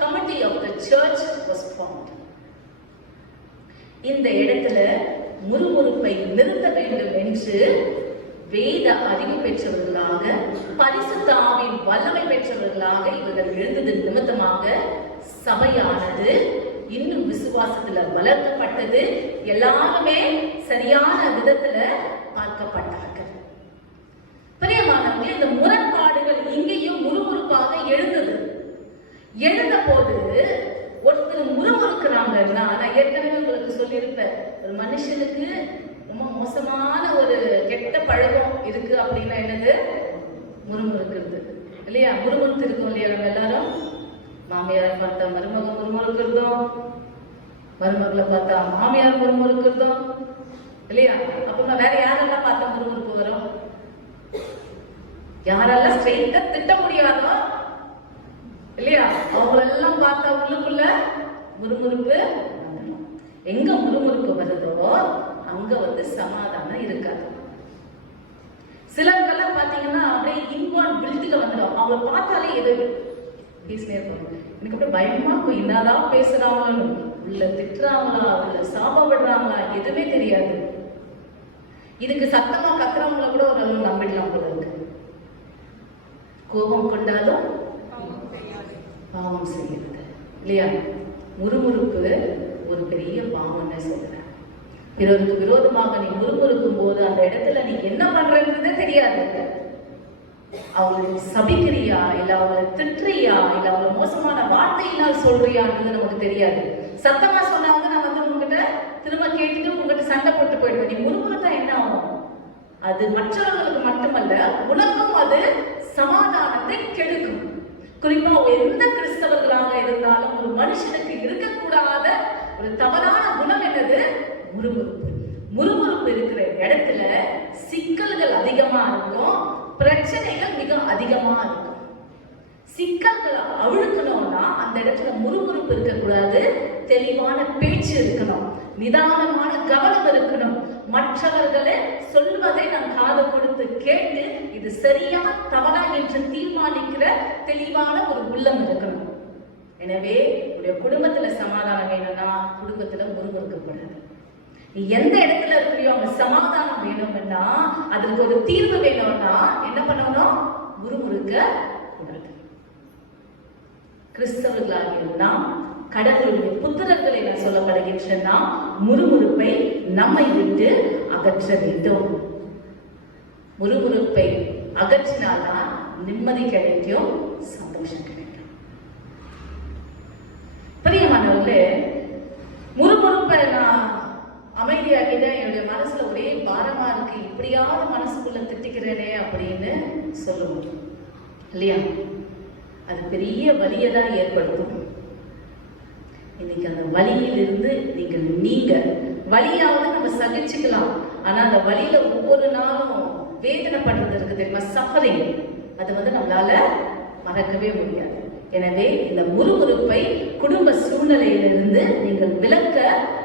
committee of the church was formed. இந்த இடத்துல முறுமுறுப்பை நிறுத்த வேண்டும் என்று வேத அறிவு பெற்றவர்களாக, பரிசுத்த ஆவியின் வல்லமை பெற்றவர்களாக இவர்கள் எழுந்தது நிமித்தமாக சபையானது இன்னும் விசுவாசத்துல வளர்க்கப்பட்டது. எல்லாருமே சரியான விதத்துல பார்க்கப்பட்டார்கள். பிரியமானவர்களே, இந்த முரண்பாடுகள் இங்கேயும் முறுமுறுப்பாக எழுந்தது. எழுந்த போது ஒருத்தர் முறுமுறுக்கிறாங்கன்னா, நான் ஏற்கனவே உங்களுக்கு சொல்லியிருப்பேன், ஒரு மனுஷனுக்கு ரொம்ப மோசமான ஒரு கெட்ட பழக்கம் இருக்கு அப்படின்னா என்னது? முறுமுறுக்கிறது இல்லையா? முறுமுறுத்து இருக்கோம் இல்லையா? நம்ம எல்லாரும் மாமியாரை பார்த்தா மருமகன் முறுமுறுக்கிறதும், மருமகளை பார்த்தா மாமியார் முறுமுறுக்கிறதும் இல்லையா? அப்ப வேற யாரெல்லாம் பார்த்தா முறுமுறுப்பு வரும்? யாரெல்லாம் ஸ்ட்ரெயிட்டா திட்ட முடியாதோ இல்லையா, அவங்களெல்லாம் பார்த்தா உள்ளுக்குள்ள முறுமுறுப்பு. எங்க முறுமுறுப்பு வருதோ அங்க சமாதானம் இருக்காது. சிலருக்கெல்லாம் பாத்தீங்கன்னா அப்படியே இன்பார்ன் பில்ட்டுல வந்துடும். அவங்க பார்த்தாலே எது பேசினே இருப்பாங்க. எனக்கு அப்படியே பயமா இருக்கும், என்னதான் பேசுறாங்களோ, உள்ள திட்டுறாங்களா, உள்ள சாபம் விடுறாங்களா, எதுவுமே தெரியாது. இதுக்கு சத்தமா கத்துறவங்கள கூட ஒரு அளவு நம்பிடலாம் போல இருக்கு. கோபம் கொண்டாலும் பாவம் செய்கிறது இல்லையா? முறுமுறுப்பு ஒரு பெரிய பாவம்னு சொல்றேன். பிறருக்கு விரோதமாக நீ முறுமுறுக்கும் போது அந்த இடத்துல நீ என்ன பண்றதுன்றதே தெரியாது. அவங்களை சபிக்கிறியா, இல்ல அவங்களை திட்டுறியா, இல்ல அவங்களை மோசமான வார்த்தையினால் சொல்றியான்றது நமக்கு தெரியாது. சத்தமா சொன்னாங்க நான் வந்து உங்ககிட்ட திரும்ப கேட்டுட்டு உங்ககிட்ட சண்டை போட்டு போயிடுவேன். நீ முறுமுறுத்தா என்ன ஆகும்? அது மற்றவர்களுக்கு மட்டுமல்ல, உனக்கும் அது சமாதானத்தை கெடுக்கும். குறிப்பா எந்த கிறிஸ்தவர்களாக இருந்தாலும் ஒரு மனுஷனுக்கு இருக்கக்கூடாத ஒரு தவறான குணம் என்னது? முறுமுறுப்பு. முறுமுறுப்பு இருக்கிற இடத்துல சிக்கல்கள் அதிகமா இருக்கும், பிரச்சனைகள் மிக அதிகமா இருக்கும். சிக்கல்களை அவிழ்க்கணும்னா அந்த இடத்துல முறுமுறுப்பு இருக்கக்கூடாது, தெளிவான பேச்சு இருக்கணும், நிதானமான கவனம் இருக்கணும். மற்றவர்களே சொல்வதை நாம் காது கொடுத்து கேட்டு இது சரியா தவறா என்று தீர்மானிக்கிற தெளிவான ஒரு உள்ளம் இருக்கணும். எனவே உடைய குடும்பத்துல சமாதானம் வேணும்னா குடும்பத்துல முறுமுறுக்கப்படாது. நீ எந்த இடத்துல இருக்கிறியோ அவங்க சமாதானம் வேணும்னா, அதற்கு ஒரு தீர்வு வேணும்னா என்ன பண்ணணும்? முறுமுறுக்க கூடாது. கிறிஸ்தவர்களாகிய நாம் கடவுளுடைய புத்திரர்களை நான் சொல்லப்படுகின்றன, முறுமுறுப்பை நம்மை விட்டு அகற்ற வேண்டும். முறுமுறுப்பை அகற்றினால்தான் நிம்மதி கிடைக்கும், சந்தோஷம் கிடைக்கும். பிரியமானவர்களே, முறுமுறுப்பை நான் அமைதியாகிதான் என்னுடைய மனசுல ஒரே பாரமா இருக்கு, இப்படியாவது மனசுக்குள்ள திட்டிக்கிறேனே அப்படின்னு சொல்லுவோம் இல்லையா? அது பெரிய வலியை தான் ஏற்படுத்தும். இன்னைக்கு அந்த வலியிலிருந்து நீங்க வலியாவது நம்ம சகிச்சுக்கலாம். ஆனா அந்த வலியில ஒவ்வொரு நாளும் வேதனைப்படுறது இருக்கு தெரியுமா? சஃபரிங். அது வந்து நம்மளால மறக்கவே முடியாது. எனவே இந்த முறுமுறுப்பை குடும்ப சூழ்நிலையிலிருந்து நீங்கள் விலக்க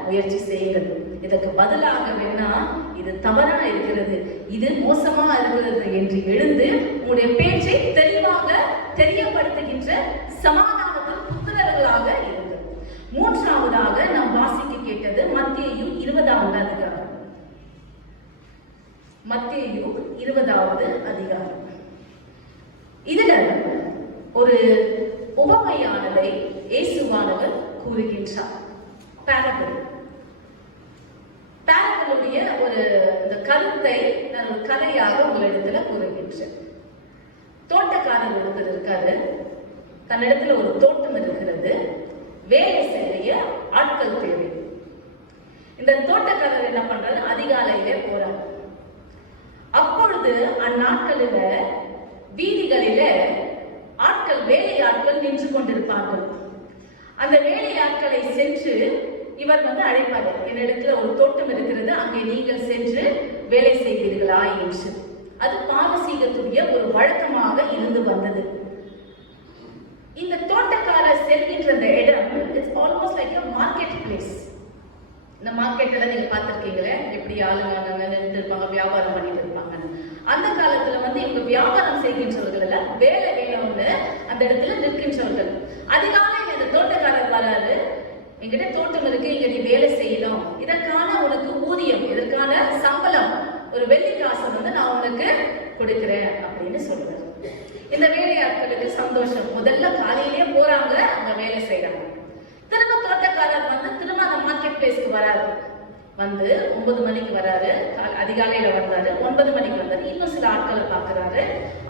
முயற்சி செய்யுங்கள். இதற்கு பதிலாக வேணா இது தவறா இருக்கிறது, இது மோசமா இருக்கிறது என்று எழுந்து உங்களுடைய பேச்சை தெளிவாக தெரியப்படுத்துகின்ற சமாதானத்தில் புத்திரர்களாக இருங்கள். மூன்றாவதாக நாம் வாசிக்க கேட்டது மத்தேயு 20வது அதிகாரம். மத்தேயு 20வது அதிகாரம். இதுல ஒரு உவமையானதை இயேசுவானவர் கூறுகின்றார். பாரபலுடைய ஒரு இந்த கருத்தை நான் ஒரு கதையாக உங்களிடத்துல கூறுகின்றேன். தோட்டக்காரர் ஒருத்தர் இருக்காரு, தன்னிடத்துல ஒரு தோட்டம் இருக்கிறது, வேலை செய்ய ஆட்கள் தேவை. இந்த தோட்டக்காரர் என்ன பண்றாரு? அதிகாலையிலே போறாரு. அப்பொழுது அந்நாட்களில வீதிகளில ஆட்கள், வேலையாட்கள் நின்று கொண்டிருப்பார்கள். அந்த வேலையாட்களை சென்று இவர் வந்து அழைப்பார், என்னிடத்துல ஒரு தோட்டம் இருக்கிறது, அங்கே நீங்கள் சென்று வேலை செய்வீர்களா என்று. அது பாரசீகத்துடைய ஒரு வழக்கமாக இருந்து வந்தது. இந்த தோட்டக்காரர் செல்கின்ற அந்த இடம் it's almost like a market place. இந்த மார்க்கெட்ல நீங்க பார்த்திருக்கீங்களே, எப்படி ஆளுங்க அங்க நின்று இருப்பாங்க, வியாபாரம் பண்ணிட்டு இருப்பாங்க. அந்த காலத்துல வந்து இவங்க வியாபாரம் செய்கின்றவர்கள் எல்லாம் வேலை வேணும்னு அந்த இடத்துல நிற்கின்றவர்கள். அதிகாலையில் இந்த தோட்டக்காரர் வராரு, என்கிட்ட தோட்டம் இருக்கு, இங்க நீ வேலை செய்யணும், இதற்கான உனக்கு ஊதியம், இதற்கான சம்பளம், ஒரு வெள்ளி காசை வந்து நான் உனக்கு கொடுக்கிறேன் அப்படின்னு சொல்றாரு. இந்த வேலையாட்களுக்கு சந்தோஷம். முதல்ல காலையிலேயே போறாங்க, அங்க வேலை செய்யறாங்க. திரும்ப தோட்டக்காரர் வந்து திரும்ப அந்த மார்க்கெட் பிளேஸ்க்கு வராரு. வந்து 9 மணிக்கு வராரு, அதிகாலையில வந்தாரு, 9 மணிக்கு வந்தாரு. இன்னும் சில ஆட்களை பாக்குறாரு,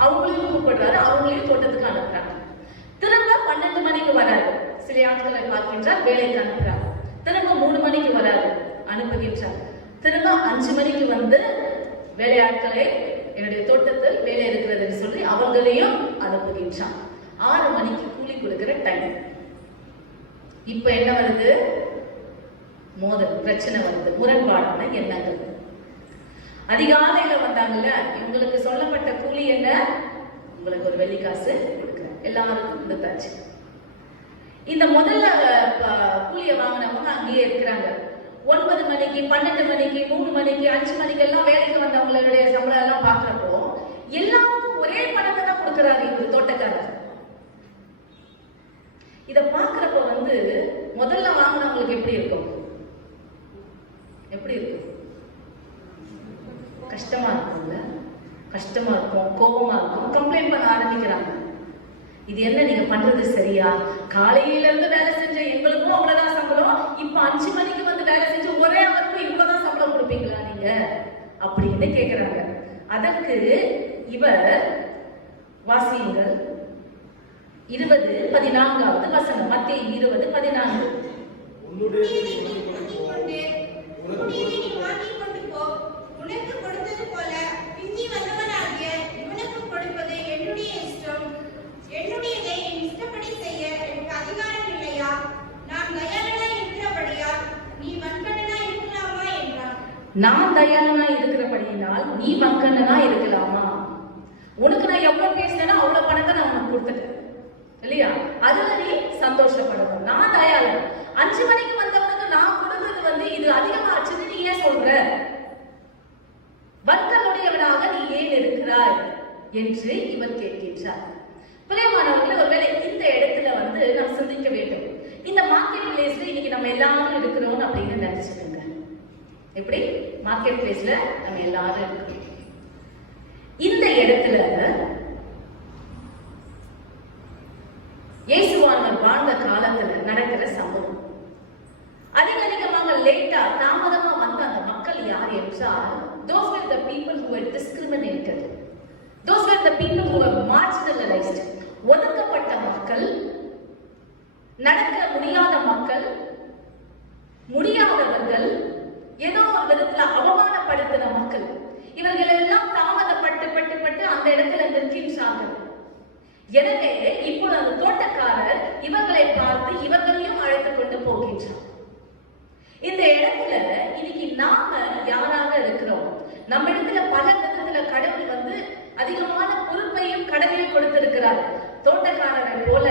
அவங்களையும் கூப்பிடுறாரு, அவங்களையும் தோட்டத்துக்கு அனுப்புறாங்க. திரும்ப 12 மணிக்கு வராரு, சில ஆட்களை பார்க்கின்றார், வேலைக்கு அனுப்புறாங்க. திரும்ப 3 மணிக்கு வராரு, அனுப்புகின்றார். திரும்ப 5 மணிக்கு வந்து வேலையாட்களை என்னுடைய தோட்டத்தில் வேலை இருக்கிறதுன்னு சொல்லி அவங்களையும் அனுப்புகின்றான். 6 மணிக்கு கூலி கொடுக்கிற டைம். இப்ப என்ன வருது? மோதல், பிரச்சனை வருது, முரண்பாடான எண்ணங்கள். அதிகாலையில வந்தாங்கல்ல, இவங்களுக்கு சொல்லப்பட்ட கூலி என்ன? உங்களுக்கு ஒரு வெள்ளி காசு கொடுக்குறேன், எல்லாருக்கும் கொடுத்தாச்சு. இந்த முதல்ல கூலியை வாங்கினவங்க அங்கேயே இருக்கிறாங்க. 9 மணிக்கு, 12 மணிக்கு, 3 மணிக்கு, 5 மணிக்கு எல்லாம் வேலைக்கு வந்தவங்களுடைய சம்பளம் எல்லாம் பாக்குறப்போ எல்லாருக்கும் ஒரே பணத்தை தான் கொடுக்குறாரு இவர் தோட்டக்காரர். இத பாக்குறப்போ வந்து முதல்ல வாங்கினவங்களுக்கு எப்படி இருக்கும்? எப்படி இருக்கும்? கஷ்டமா இருக்கும்ல, கஷ்டமா இருக்கும், கோபமா இருக்கும், கம்ப்ளைண்ட் பண்ண ஆரம்பிக்கிறாங்க. இது என்ன நீங்க பண்றது சரியா? காலையில இருந்து வேலை செஞ்ச எங்களுக்கும் அவ்வளவுதான் சம்பளம், இப்ப 5 மணிக்கு வந்து வேலை செஞ்ச ஒரே அவருக்கும் இவ்வளவுதான் சம்பளம் வந்தீங்க அப்படின்னு கேட்கிறாங்க. அதற்கு இவர் வாசியுங்கள் 20:14 வசனம். மத்தேயு 20:14. உனக்கு கொடுத்தது போல பிந்தி வந்தவனாகிய இவனுக்கு கொடுப்பது என்னுடைய இஷ்டம். என்னுடையதை என் இஷ்டப்படி செய்ய எனக்கு அதிகாரம் இல்லையா? நான் தயாளனாய் இருக்கிறபடியால் நீ வன்கண்ணனாய் இருக்கலாமா என்றான். நான் தயாளனாய் இருக்கிறபடியினால் நீ வன்கண்ணனா இருக்கலாமா? உனக்கு நான் எவ்வளவு பேசினேன்னா அவ்வளவு பணத்தை நான் உனக்கு கொடுத்துட்டேன் இல்லையா? அதுல நீ சந்தோஷப்படணும். நான் தயாளன். 5 மணிக்கு வந்தவனுக்கு நான் கொடுத்தது இது அதிகமாச்சுன்னு நீ ஏன் சொல்ற? வன்கண்ணுடையவனாக நீ ஏன் இருக்கிறாய் என்று இவர் கேட்கின்றார். பிரியமானவர்களே, ஒருவேளை இந்த இடத்துல நாம் சிந்திக்க வேண்டும். இந்த மார்க்கெட் பிளேஸ்ல இன்னைக்கு நம்ம எல்லாரும் இருக்கிறோம் அப்படின்னு நினைச்சுக்கோங்க. எப்படி மார்க்கெட் பிளேஸ்ல நம்ம எல்லாரும் இருக்கிறோம். இந்த இடத்துல இயேசுவானவர் வாழ்ந்த காலத்துல நடக்கிற சம்பவம். அதிகமாக லேட்டா தாமதமா வந்த அந்த மக்கள் யார் என்றால், those were the people who were discriminated, those were the people who were marginalized. ஒதுக்கப்பட்ட மக்கள், நடக்க முடியாத மக்கள், முடியாதவர்கள், ஏதோ ஒரு விதத்துல அவமானப்படுத்தின மக்கள். இவர்கள் எல்லாம் தாமதப்பட்டு அந்த இடத்துல நிற்கின்றார்கள். எனவே இப்பொழுது அந்த தோட்டக்காரர் இவர்களை பார்த்து இவர்களையும் அழைத்துக் கொண்டு போகின்றார். இந்த இடத்துல இன்னைக்கு நாம யாராக இருக்கிறோம்? நம்ம இடத்துல பல விதத்துல கடவுள் அதிகமான பொறுப்பையும் கடமையும் கொடுத்திருக்கிறார். தோட்டக்காரரை போல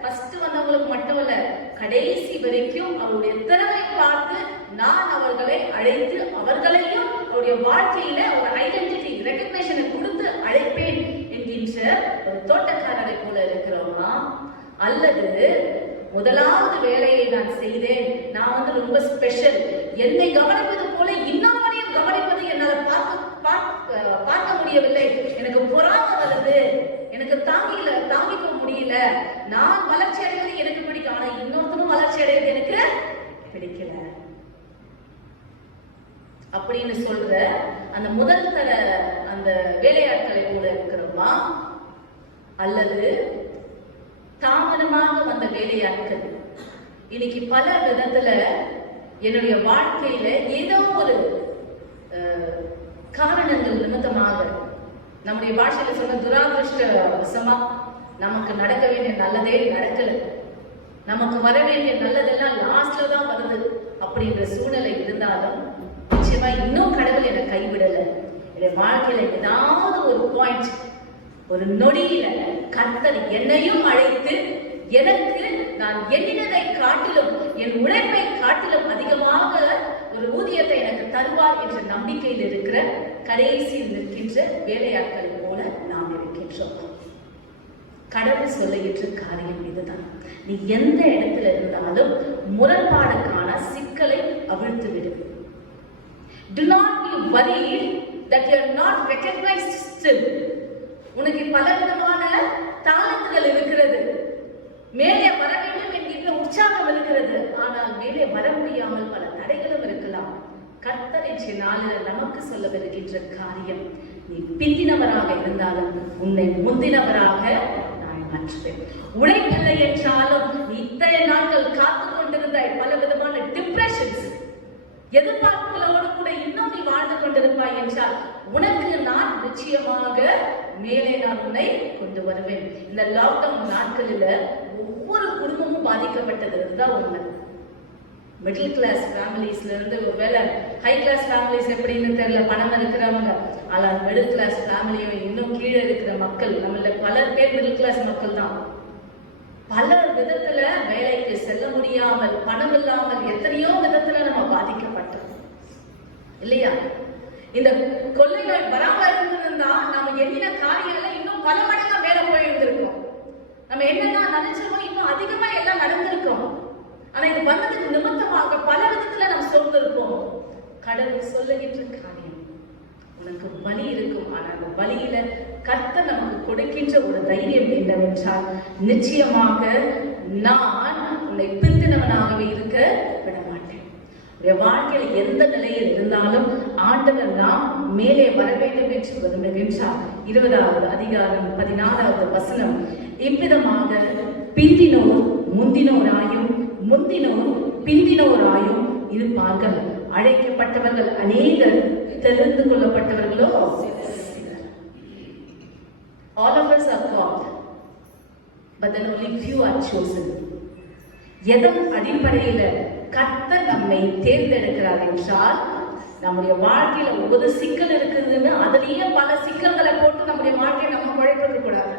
ஃபர்ஸ்ட் வந்தவங்களுக்கு மட்டும் இல்ல, கடைசி வரைக்கும் அவருடைய திறமை பார்த்து நான் அவர்களை அழைத்து அவர்களையும் அவருடைய வாழ்க்கையில ஒரு ஐடென்டிட்டி ரெகக்னிஷனை கொடுத்து அழைப்பேன் என்கின்ற ஒரு தோட்டக்காரரை போல இருக்கிறோமா? அல்லது முதலாவது வேலையை நான் செய்தேன், நான் ரொம்ப ஸ்பெஷல், என்னை கவனிப்பது போல இன்னொருவரையும் கவனிப்பது என்னால் பார்க்க முடியவில்லை, எனக்கு பொறாமை வருது, எனக்கு தாங்கிக்க முடியல, நான் வளர்ச்சி அடைவது எனக்கு பிடிக்கும், ஆனா இன்னொருத்தரும் வளர்ச்சி அடைவது எனக்கு பிடிக்கல அப்படின்னு சொல்ற அந்த முதல் தர அந்த வேலையாட்களை போல இருக்கிறோமா? அல்லது தாமதமாக வந்த வேலையாட்கள் இன்னைக்கு பல விதத்துல என்னுடைய வாழ்க்கையில ஏதோ ஒரு காரணங்கள் நிமித்தமாக, நம்முடைய பாஷையில சொன்ன துராதிருஷ்டவசமா நமக்கு நடக்க வேண்டிய நல்லதே நடக்கல, நமக்கு வர வேண்டிய நல்லதெல்லாம் லாஸ்ட்ல தான் வருது அப்படின்ற சூழ்நிலை இருந்தாலும் நிச்சயமா இன்னும் கடவுள் என்னை கைவிடல. என் வாழ்க்கையில ஏதாவது ஒரு பாயிண்ட், ஒரு நொடியில கர்த்தர் என்னையும் அழைத்து எனக்கு நான் எண்ணினதை காட்டிலும் என் உழைப்பை காட்டிலும் அதிகமாக ஒரு ஊதியத்தை எனக்கு தருவார் என்ற நம்பிக்கையில் இருக்கிற கடைசியில் நிற்கின்ற வேலையாட்களை போல நாம் இருக்கின்றோம். கடவுள் சொல்லுகின்ற காரியம் இதுதான். நீ எந்த இடத்துல இருந்தாலும் முரண்பாடுக்கான சிக்கலை அவிழ்த்து விடு. Do not be worried that you are not recognized still. உனக்கு பல விதமான தாளத்துகள் இருக்கிறது, மேலே வர வேண்டும் என்கின்ற உற்சாகம் இருக்கிறது, ஆனால் மேலே வர முடியாமல் பல தடைகளும் இருக்கலாம். கர்த்தர் இன்றைய நாளில் நமக்கு சொல்ல வருகின்ற காரியம், நீ பிந்தினவராக இருந்தாலும் உன்னை முந்தினவராக நான் மாற்றுவேன். உழைப்பில்லை என்றாலும் நீ இத்தனை நாட்கள் காத்து கொண்டிருந்தாய் பல விதமான டிப்ரெஷன்ஸ், எதிர்பார்ப்புகளோடு கூட இன்னும் நீ வாழ்ந்து கொண்டிருப்பாய் என்றால் உனக்கு நான் நிச்சயமாக மேலே நான் உன்னை கொண்டு வருவேன். இந்த லாக்டவுன் நாட்களில் ஒவ்வொரு குடும்பமும் பாதிக்கப்பட்டது. இதுதான் உண்மை. மிடில் கிளாஸ் ஃபேமிலிஸ்ல இருந்து ஒருவேளை ஹை கிளாஸ் ஃபேமிலிஸ் எப்படின்னு தெரியல, பணம் இருக்கிறவங்க, ஆனால் மிடில் கிளாஸ் ஃபேமிலியும் இன்னும் கீழே இருக்கிற மக்கள், நம்மள பல பேர் மிடில் கிளாஸ் மக்கள் தான். பல விதத்துல வேலைக்கு செல்ல முடியாமல், பணம் இல்லாமல் எத்தனையோ விதத்துல நம்ம பாதிக்கப்பட்டோம் இல்லையா? இந்த கொள்ளைகள் வராமல் இருந்திருந்தா நம்ம எண்ணின காரியங்களை இன்னும் பல மடங்கா மேல போயிருந்திருக்கோம். நம்ம என்னன்னா நினைச்சோமோ இன்னும் அதிகமா எல்லாம் நடந்திருக்கோம். ஆனா இது வந்ததுக்கு நிமித்தமாக பல விதத்துல நம்ம சொல்லிருப்போம். கடவுள் சொல்லுகின்ற காரியம், உனக்கு வலி இருக்கும், ஆனா அந்த வலியில கர்த்தர் நமக்கு கொடுக்கின்ற ஒரு தைரியம் என்னவென்றால், நிச்சயமாக நான் உன்னை பிந்தினவனாகவே இருக்க விட மாட்டேன். வாழ்க்கையில எந்த நிலையில் இருந்தாலும் ஆண்டவர் நாம் மேலே வர வேண்டும் என்று விரும்புகின்றார். 20வது அதிகாரம் 16வது வசனம், இவ்விதமாக பிந்தினோர் முந்தினோராயும் முந்தினோர் பிந்தினோராயும் இருப்பார்கள். அழைக்கப்பட்டவர்கள் அநேகர், தெரிந்து கொள்ளப்பட்டவர்களோ சிலர். All of us are called, but then only few are chosen. எதன் அடிப்படையில கர்த்தர் நம்மை தேர்ந்தெடுக்கிறார் என்றால், நம்முடைய வாழ்க்கையில ஒரு சிக்கல் இருக்குதுன்னு அதுலயே பல சிக்கல்களை போட்டு நம்முடைய வாழ்க்கையை நம்ம குழப்பிக்க கூடாது.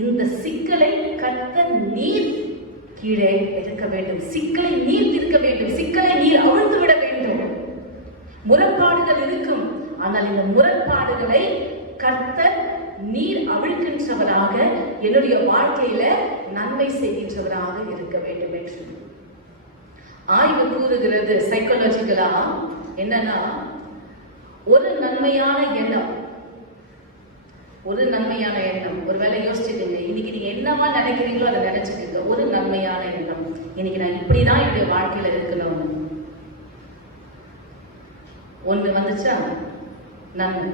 இந்த சிக்கலை கர்த்தர் நீர் கீழே எடுக்க வேண்டும், சிக்கலை நீர் தீர்க்க வேண்டும், சிக்கலை நீர் அவிழ்த்து விட வேண்டும். முரண்பாடுகள் இருக்கும், ஆனால் இந்த முரண்பாடுகளை கர்த்தர் நீர் அவிழ்க்கின்றவராக, என்னுடைய வாழ்க்கையில நன்மை செய்கின்றவராக இருக்க வேண்டும் என்று ஆய்வு கூறுகிறது. சைக்காலஜிக்கலா என்னன்னா, ஒரு நன்மையான எண்ணம், ஒருவேளை யோசிச்சுக்கோங்க, இன்னைக்கு நீங்க என்னவா நினைக்கிறீங்களோ அதை நினைச்சுக்கோங்க. ஒரு நன்மையான எண்ணம், இன்னைக்கு நான் இப்படிதான் என்னுடைய வாழ்க்கையில இருக்கணும், ஒண்ணு வந்துச்சா நன்மை.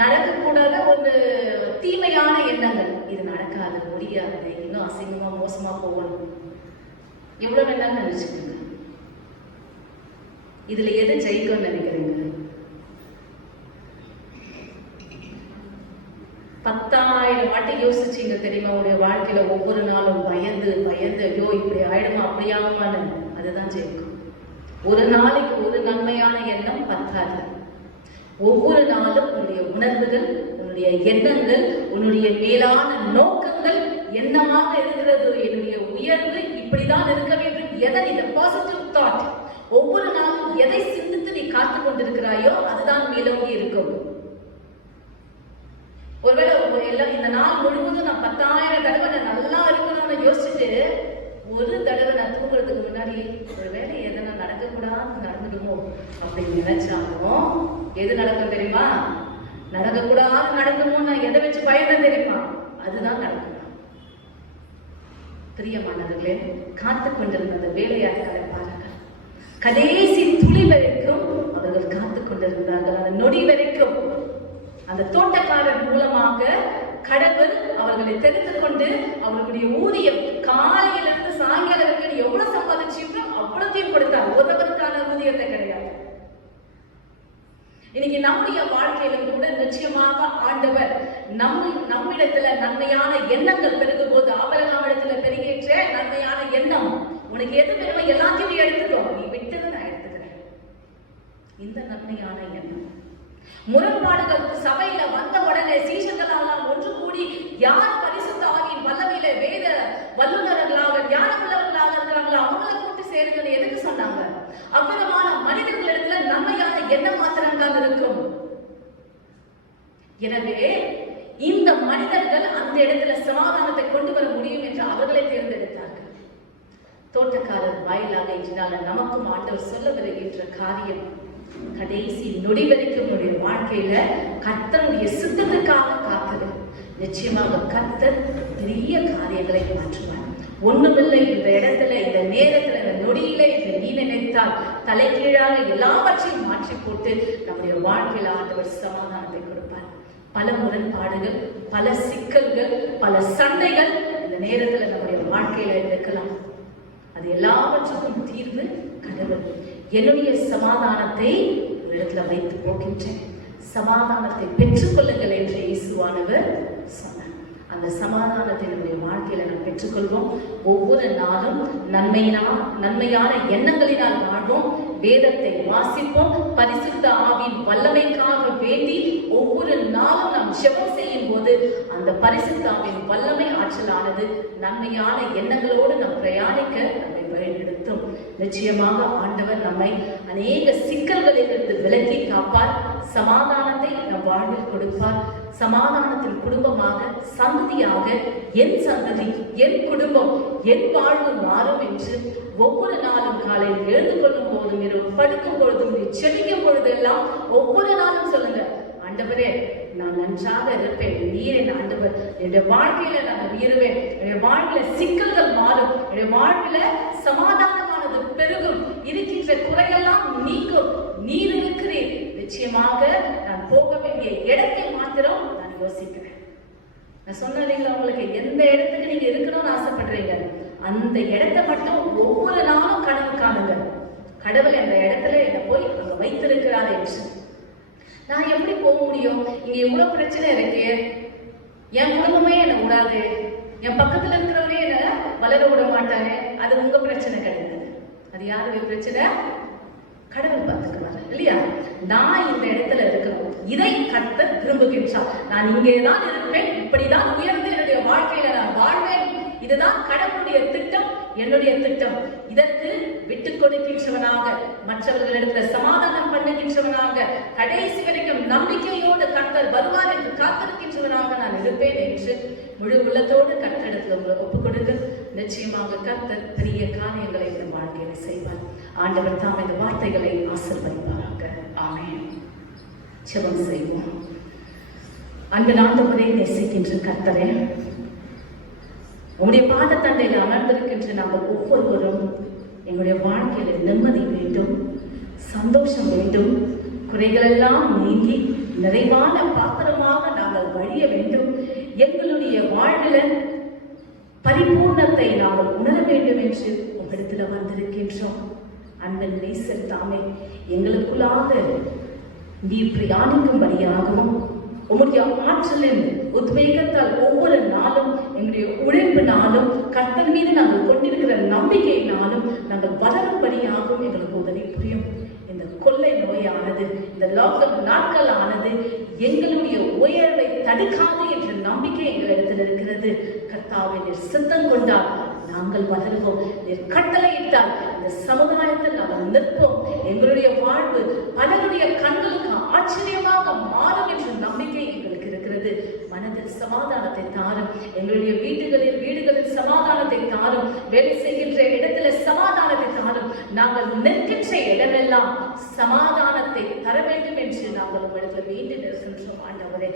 நடக்கக்கூடாத ஒரு தீமையான எண்ணங்கள், இது நடக்காது, முடியாது, இன்னும் அசிங்கமா மோசமா போகணும், எவ்வளவு வேணாலும் நினைச்சுக்கோங்க. இதுல எது ஜெயிக்கும்னு நினைக்கிறீங்க? 10,000 வாட்டி யோசிச்சீங்க தெரியுமா? உங்களுடைய வாழ்க்கையில ஒவ்வொரு நாளும் பயந்து பயந்து, ஐயோ இப்படி ஆயிடுமா அப்படி ஆகுமான்னு, அதுதான் ஜெயிக்கும். ஒரு நாளைக்கு ஒரு நன்மையான எண்ணம் பத்தாது. ஒவ்வொரு நாளும் உன்னுடைய உணர்வுகள், உன்னுடைய எண்ணங்கள், உன்னுடைய மேலான நோக்கங்கள் என்னவாக இருக்கிறது, என்னுடைய உயர்வு இப்படிதான் இருக்க வேண்டும், எதை இந்த பாசிட்டிவ் தாட், ஒவ்வொரு நாளும் எதை சிந்தித்து நீ காத்து கொண்டிருக்கிறாயோ அதுதான் மேலோங்கி இருக்கும். ஒருவேளை எல்லாம் இந்த நாள் முழுவதும் நான் 10,000 தடவை நான் நல்லா இருக்கணும்னு யோசிச்சுட்டு, ஒரு தடவை நான் தூங்குறதுக்கு முன்னாடி ஒருவேளை எதனா நடக்கக்கூடாது நடந்துடுமோ அப்படின்னு நினைச்சாலும் எது நடக்கும் தெரியுமா? நடக்கக்கூடாது நடக்கணும்னு நான் எதை வச்சு பயந்தேன் தெரியுமா? அதுதான் நடக்கும். பிரியமானவர்களே, காத்து கொண்டிருந்த அந்த வேலையாட்களை பாருங்க, கடைசி துளி வரைக்கும் அவர்கள் காத்து கொண்டிருந்தார்கள். அந்த நொடி வரைக்கும் அந்த தோட்டக்காரர் மூலமாக கடவுள் அவர்களை தெரிந்து கொண்டு அவர்களுடைய ஊதியம் காலையிலிருந்து சாயங்காலம் வரைக்கும் எவ்வளவு சம்பாதிச்சீங்களோ அவ்வளத்தையும் கொடுத்தார். ஒருவருக்கான ஊதியத்தை கிடையாது. இன்னைக்கு நம்முடைய வாழ்க்கையிலும் கூட நிச்சயமாக ஆண்டவர் நம்மிடத்துல நன்மையான எண்ணங்கள் பெருகும் போது, ஆபிரகாமிடத்துல பெருகிற்ற நன்மையான எண்ணம், உனக்கு எது வேணுமோ எல்லாத்தையும் எடுத்துக்கோ, நீ விட்டதை நான் எடுத்துக்கிறேன், இந்த நன்மையான எண்ணம். முரண்பாடுகள் சபையில வந்த உடனே சீஷர்களெல்லாம் ஒன்று கூடி, யார் பரிசுத்த ஆவியின் வல்லமையில வேத வல்லுநர்களாக ஞானமுள்ளவர்களாக இருக்கிறாங்களோ அவங்களை கூட்டி சேருங்கன்னு எதுக்கு சொன்னாங்க? அவ்விதமான மனிதர்களிடத்துல நன்மையான எண்ணம் மாத்திரம்தான் இருக்கும். எனவே இந்த மனிதர்கள் அந்த இடத்துல சமாதானத்தை கொண்டு வர முடியும் என்று அவர்களை தேர்ந்தெடுத்தார்கள். தோட்டக்காரர் வாயிலாக இன்றால நமக்கும் ஆண்டவர் சொல்ல வருகின்ற காரியம், கடைசி நொடி வரைக்கும் நம்முடைய வாழ்க்கையில கர்த்தருடைய சித்தத்துக்காக காத்தது. நிச்சயமாக கர்த்தர் பெரிய காரியங்களை மாற்றுவார். ஒண்ணுமில்லை, இந்த இடத்துல, இந்த நேரத்துல, இந்த நொடியில இதை நீ நினைத்தால் தலைகீழாக எல்லாவற்றையும் மாற்றி போட்டு நம்முடைய வாழ்க்கையில ஆண்டவர் சமாதானத்தை கொடுப்பார். பல முரண்பாடுகள், பல சிக்கல்கள், பல சண்டைகள் இந்த நேரத்துல நம்முடைய வாழ்க்கையில இருக்கலாம். அது எல்லாவற்றுக்கும் தீர்வு கடவுள். என்னுடைய சமாதானத்தை ஒரு இடத்துல வைத்து போகின்றேன், சமாதானத்தை பெற்றுக் கொள்ளுங்கள் என்று இயேசுவானவர் சொன்னார். அந்த சமாதானத்தை நம்முடைய வாழ்க்கையில நாம் பெற்றுக்கொள்வோம். ஒவ்வொரு நாளும் நன்மையான எண்ணங்களினால் வாழ்வோம். வேதத்தை வாசிப்போம். பரிசுத்த ஆவியின் வல்லமைக்காக வேண்டி ஒவ்வொரு நாளும் நாம் ஜெபம் செய்யும் போது அந்த பரிசுத்த ஆவியின் வல்லமை ஆற்றலானது நன்மையான எண்ணங்களோடு நாம் பிரயாணிக்க நம்மை வழிநடத்தும். நிச்சயமாக ஆண்டவர் நம்மை அநேக சிக்கல்களிலிருந்து விலக்கி காப்பார். சமாதானத்தை நம் வாழ்வில் கொடுப்பார். சமாதானத்தின் குடும்பமாக, சந்ததியாக, என் சந்ததி, என் குடும்பம், என் வாழ்வு மாறும் என்று ஒவ்வொரு நாளும் காலையில் எழுந்து கொள்ளும் போதும், இரவு படுக்கும் பொழுதும், செபிக்கும் பொழுதெல்லாம் ஒவ்வொரு நாளும் சொல்லுங்க, ஆண்டவரே நான் நன்றாக இருப்பேன், நீர் என் ஆண்டவர், என்னுடைய வாழ்க்கையில நான் உயருவேன், என்னுடைய வாழ்க்கையில சிக்கல்கள் மாறும், என்னுடைய வாழ்க்கையில சமாதானமான அது பெருகும், இருக்கின்ற குறையெல்லாம் நீங்கும். நீர் இருக்கிறேன், நிச்சயமாக நான் போக வேண்டிய இடத்தை மாத்திரம் நான் யோசிக்கிறேன். நான் சொன்னீங்களா உங்களுக்கு, எந்த இடத்துக்கு நீங்க இருக்கணும்னு ஆசைப்படுறீங்க அந்த இடத்தை மட்டும் ஒவ்வொரு நாளும் கனவு காணுங்க. கடவுள் அந்த இடத்துல என்ன போய் அங்க வைத்திருக்கிறார் என்று. நான் எப்படி போக முடியும்? இங்க இவ்வளவு பிரச்சனை இருக்கு, என் குடும்பமே என்ன விடாது, என் பக்கத்துல இருக்கிறவரே என்ன வளர விட மாட்டாங்க. அது உங்க பிரச்சனை கிடையாது. அது யாருடைய பிரச்சனை? கடவுள் பார்த்துக்குவார் இல்லையா? நான் இந்த இடத்துல இருக்கணும், இதை கர்த்தர் விரும்புகின்றார். நான் இங்கேதான் இருப்பேன், இப்படிதான் உயர்ந்து என்னுடைய வாழ்க்கையில நான் வாழ்வேன். இதுதான் கடவுளுடைய திட்டம், என்னுடைய திட்டம். இதற்கு விட்டுக் கொடுக்கின்றவனாக, மற்றவர்களிடத்தில் சமாதானம் பண்ணுகின்றவனாக, கடைசி வரைக்கும் நம்பிக்கையோடு கர்த்தர் வருவார் என்று காத்திருக்கின்றவனாக நான் இருப்பேன் என்று முழு உள்ளத்தோடு கர்த்தரிடத்தில் உங்களை ஒப்புக் கொடுங்க. நிச்சயமாக கர்த்தர் பெரிய காரியங்களை இந்த வாழ்க்கையில செய்வார். ஆண்டவர் தாம் இந்த வார்த்தைகளை ஆசீர்வதிப்பாராக. ஆமென். ஜெபம் செய்வோம். அன்பு ஆண்டவரே, நேசிக்கின்ற கர்த்தரே, உங்களுடைய பாதத்தண்டையில் அமர்ந்திருக்கின்ற நாங்கள் ஒவ்வொருவரும் எங்களுடைய வாழ்க்கையில நிம்மதி வேண்டும், சந்தோஷம் வேண்டும், குறைகளெல்லாம் நீங்கி நிறைவான பாத்திரமாக நாங்கள் வழிய வேண்டும். எங்களுடைய வாழ்வில் பரிபூர்ணத்தை நாங்கள் உணர வேண்டும் என்று உங்களிடத்தில் வந்திருக்கின்றோம். அன்பின் நேசர் தாமே எங்களுக்குள்ளாக நீ பிரயாணிக்கும்படியாகவும் உங்களுடைய ஆற்றலின் உத்வேகத்தால் ஒவ்வொரு நாளும் எங்களுடைய உழைப்பினாலும் கர்த்தர் மீது நாங்கள் கொண்டிருக்கிற நம்பிக்கையினாலும் நாங்கள் வளரும்படியாகவும் எங்களுக்கு உதவி புரியும். இந்த கொள்ளை நோயானது, இந்த லாக்டவுன் நாட்கள் ஆனது எங்களுடைய உயர்வை தடுக்காது என்ற நம்பிக்கை எங்களிடத்தில் இருக்கிறது. கர்த்தாவே, நீர் சித்தம் கொண்டால் நாங்கள் வளருவோம், நீர் கட்டளையிட்டால் இந்த சமுதாயத்தில் நாங்கள் நிற்போம். எங்களுடைய வாழ்வு பலருடைய கண்களுக்கு ஆச்சரியமாக மாறும் என்ற நம்பிக்கை எங்களுக்கு இருக்கிறது. மனதில் சமாதானத்தை தாரும், எங்களுடைய வீடுகளில் சமாதானத்தை தாரும், வேலை செய்கின்ற இடத்துல சமாதானத்தை தாரும். நாங்கள் நிற்கின்ற இடமெல்லாம் சமாதானத்தை தர வேண்டும் என்று நாங்கள் உங்களிடத்தில் வேண்டி நிற்கின்றோம். ஆண்டவரே,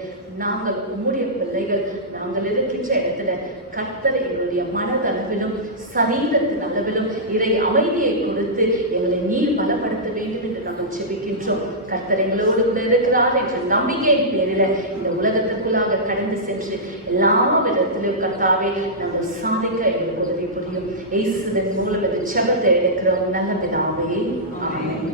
நாங்கள் உம்முடைய பிள்ளைகள், நாங்கள் இருக்கின்ற இடத்துல கர்த்தரை எங்களுடைய மனதளவிலும் சரீரத்தின் அளவிலும் இறை அமைதியை கொடுத்து எங்களை நீர் பலப்படுத்த வேண்டும் என்று நாங்கள் ஜெபிக்கின்றோம். கர்த்தர் எங்களோடு கூட இருக்கிறார் என்ற நம்பிக்கையின் பேரில் இந்த உலகத்திற்குள்ளாக கடந்து சென்று எல்லா விதத்திலும் கர்த்தாவே நாங்கள் சாதிக்க எங்களுக்கு உதவி புரியும். இயேசுவின் மூலம் இந்த ஜெபத்தை எடுக்கிறோம் நல்ல பிதாவே. ஆமென்.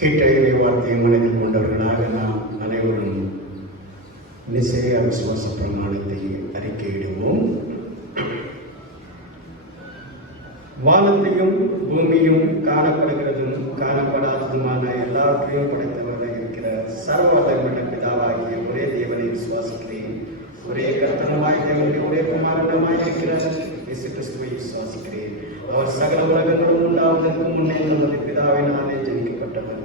கேட்ட இறை வார்த்தையை மனதில் கொண்டவர்களாக நாம் அனைவரும் நிச்சய விசுவாச பிரமாணத்தை அறிக்கையிடுவோம். வானத்தையும் பூமியும் காணப்படுகிறதும் காணப்படாததுமான எல்லாவற்றையும் படைத்தவராக இருக்கிற சர்வவல்லமையுள்ள பிதாவாகிய ஒரே தேவனை விசுவாசிக்கிறேன். ஒரே கர்த்தனுமாய் தேவனுடைய ஒரே குமாரனுமாய் இருக்கிற இயேசு கிறிஸ்துவை விசுவாசிக்கிறேன். அவர் சகல உலகங்களும் உண்டாவதற்கு முன்னே நமது பிதாவினாலே ஜனிக்கப்பட்டவர்,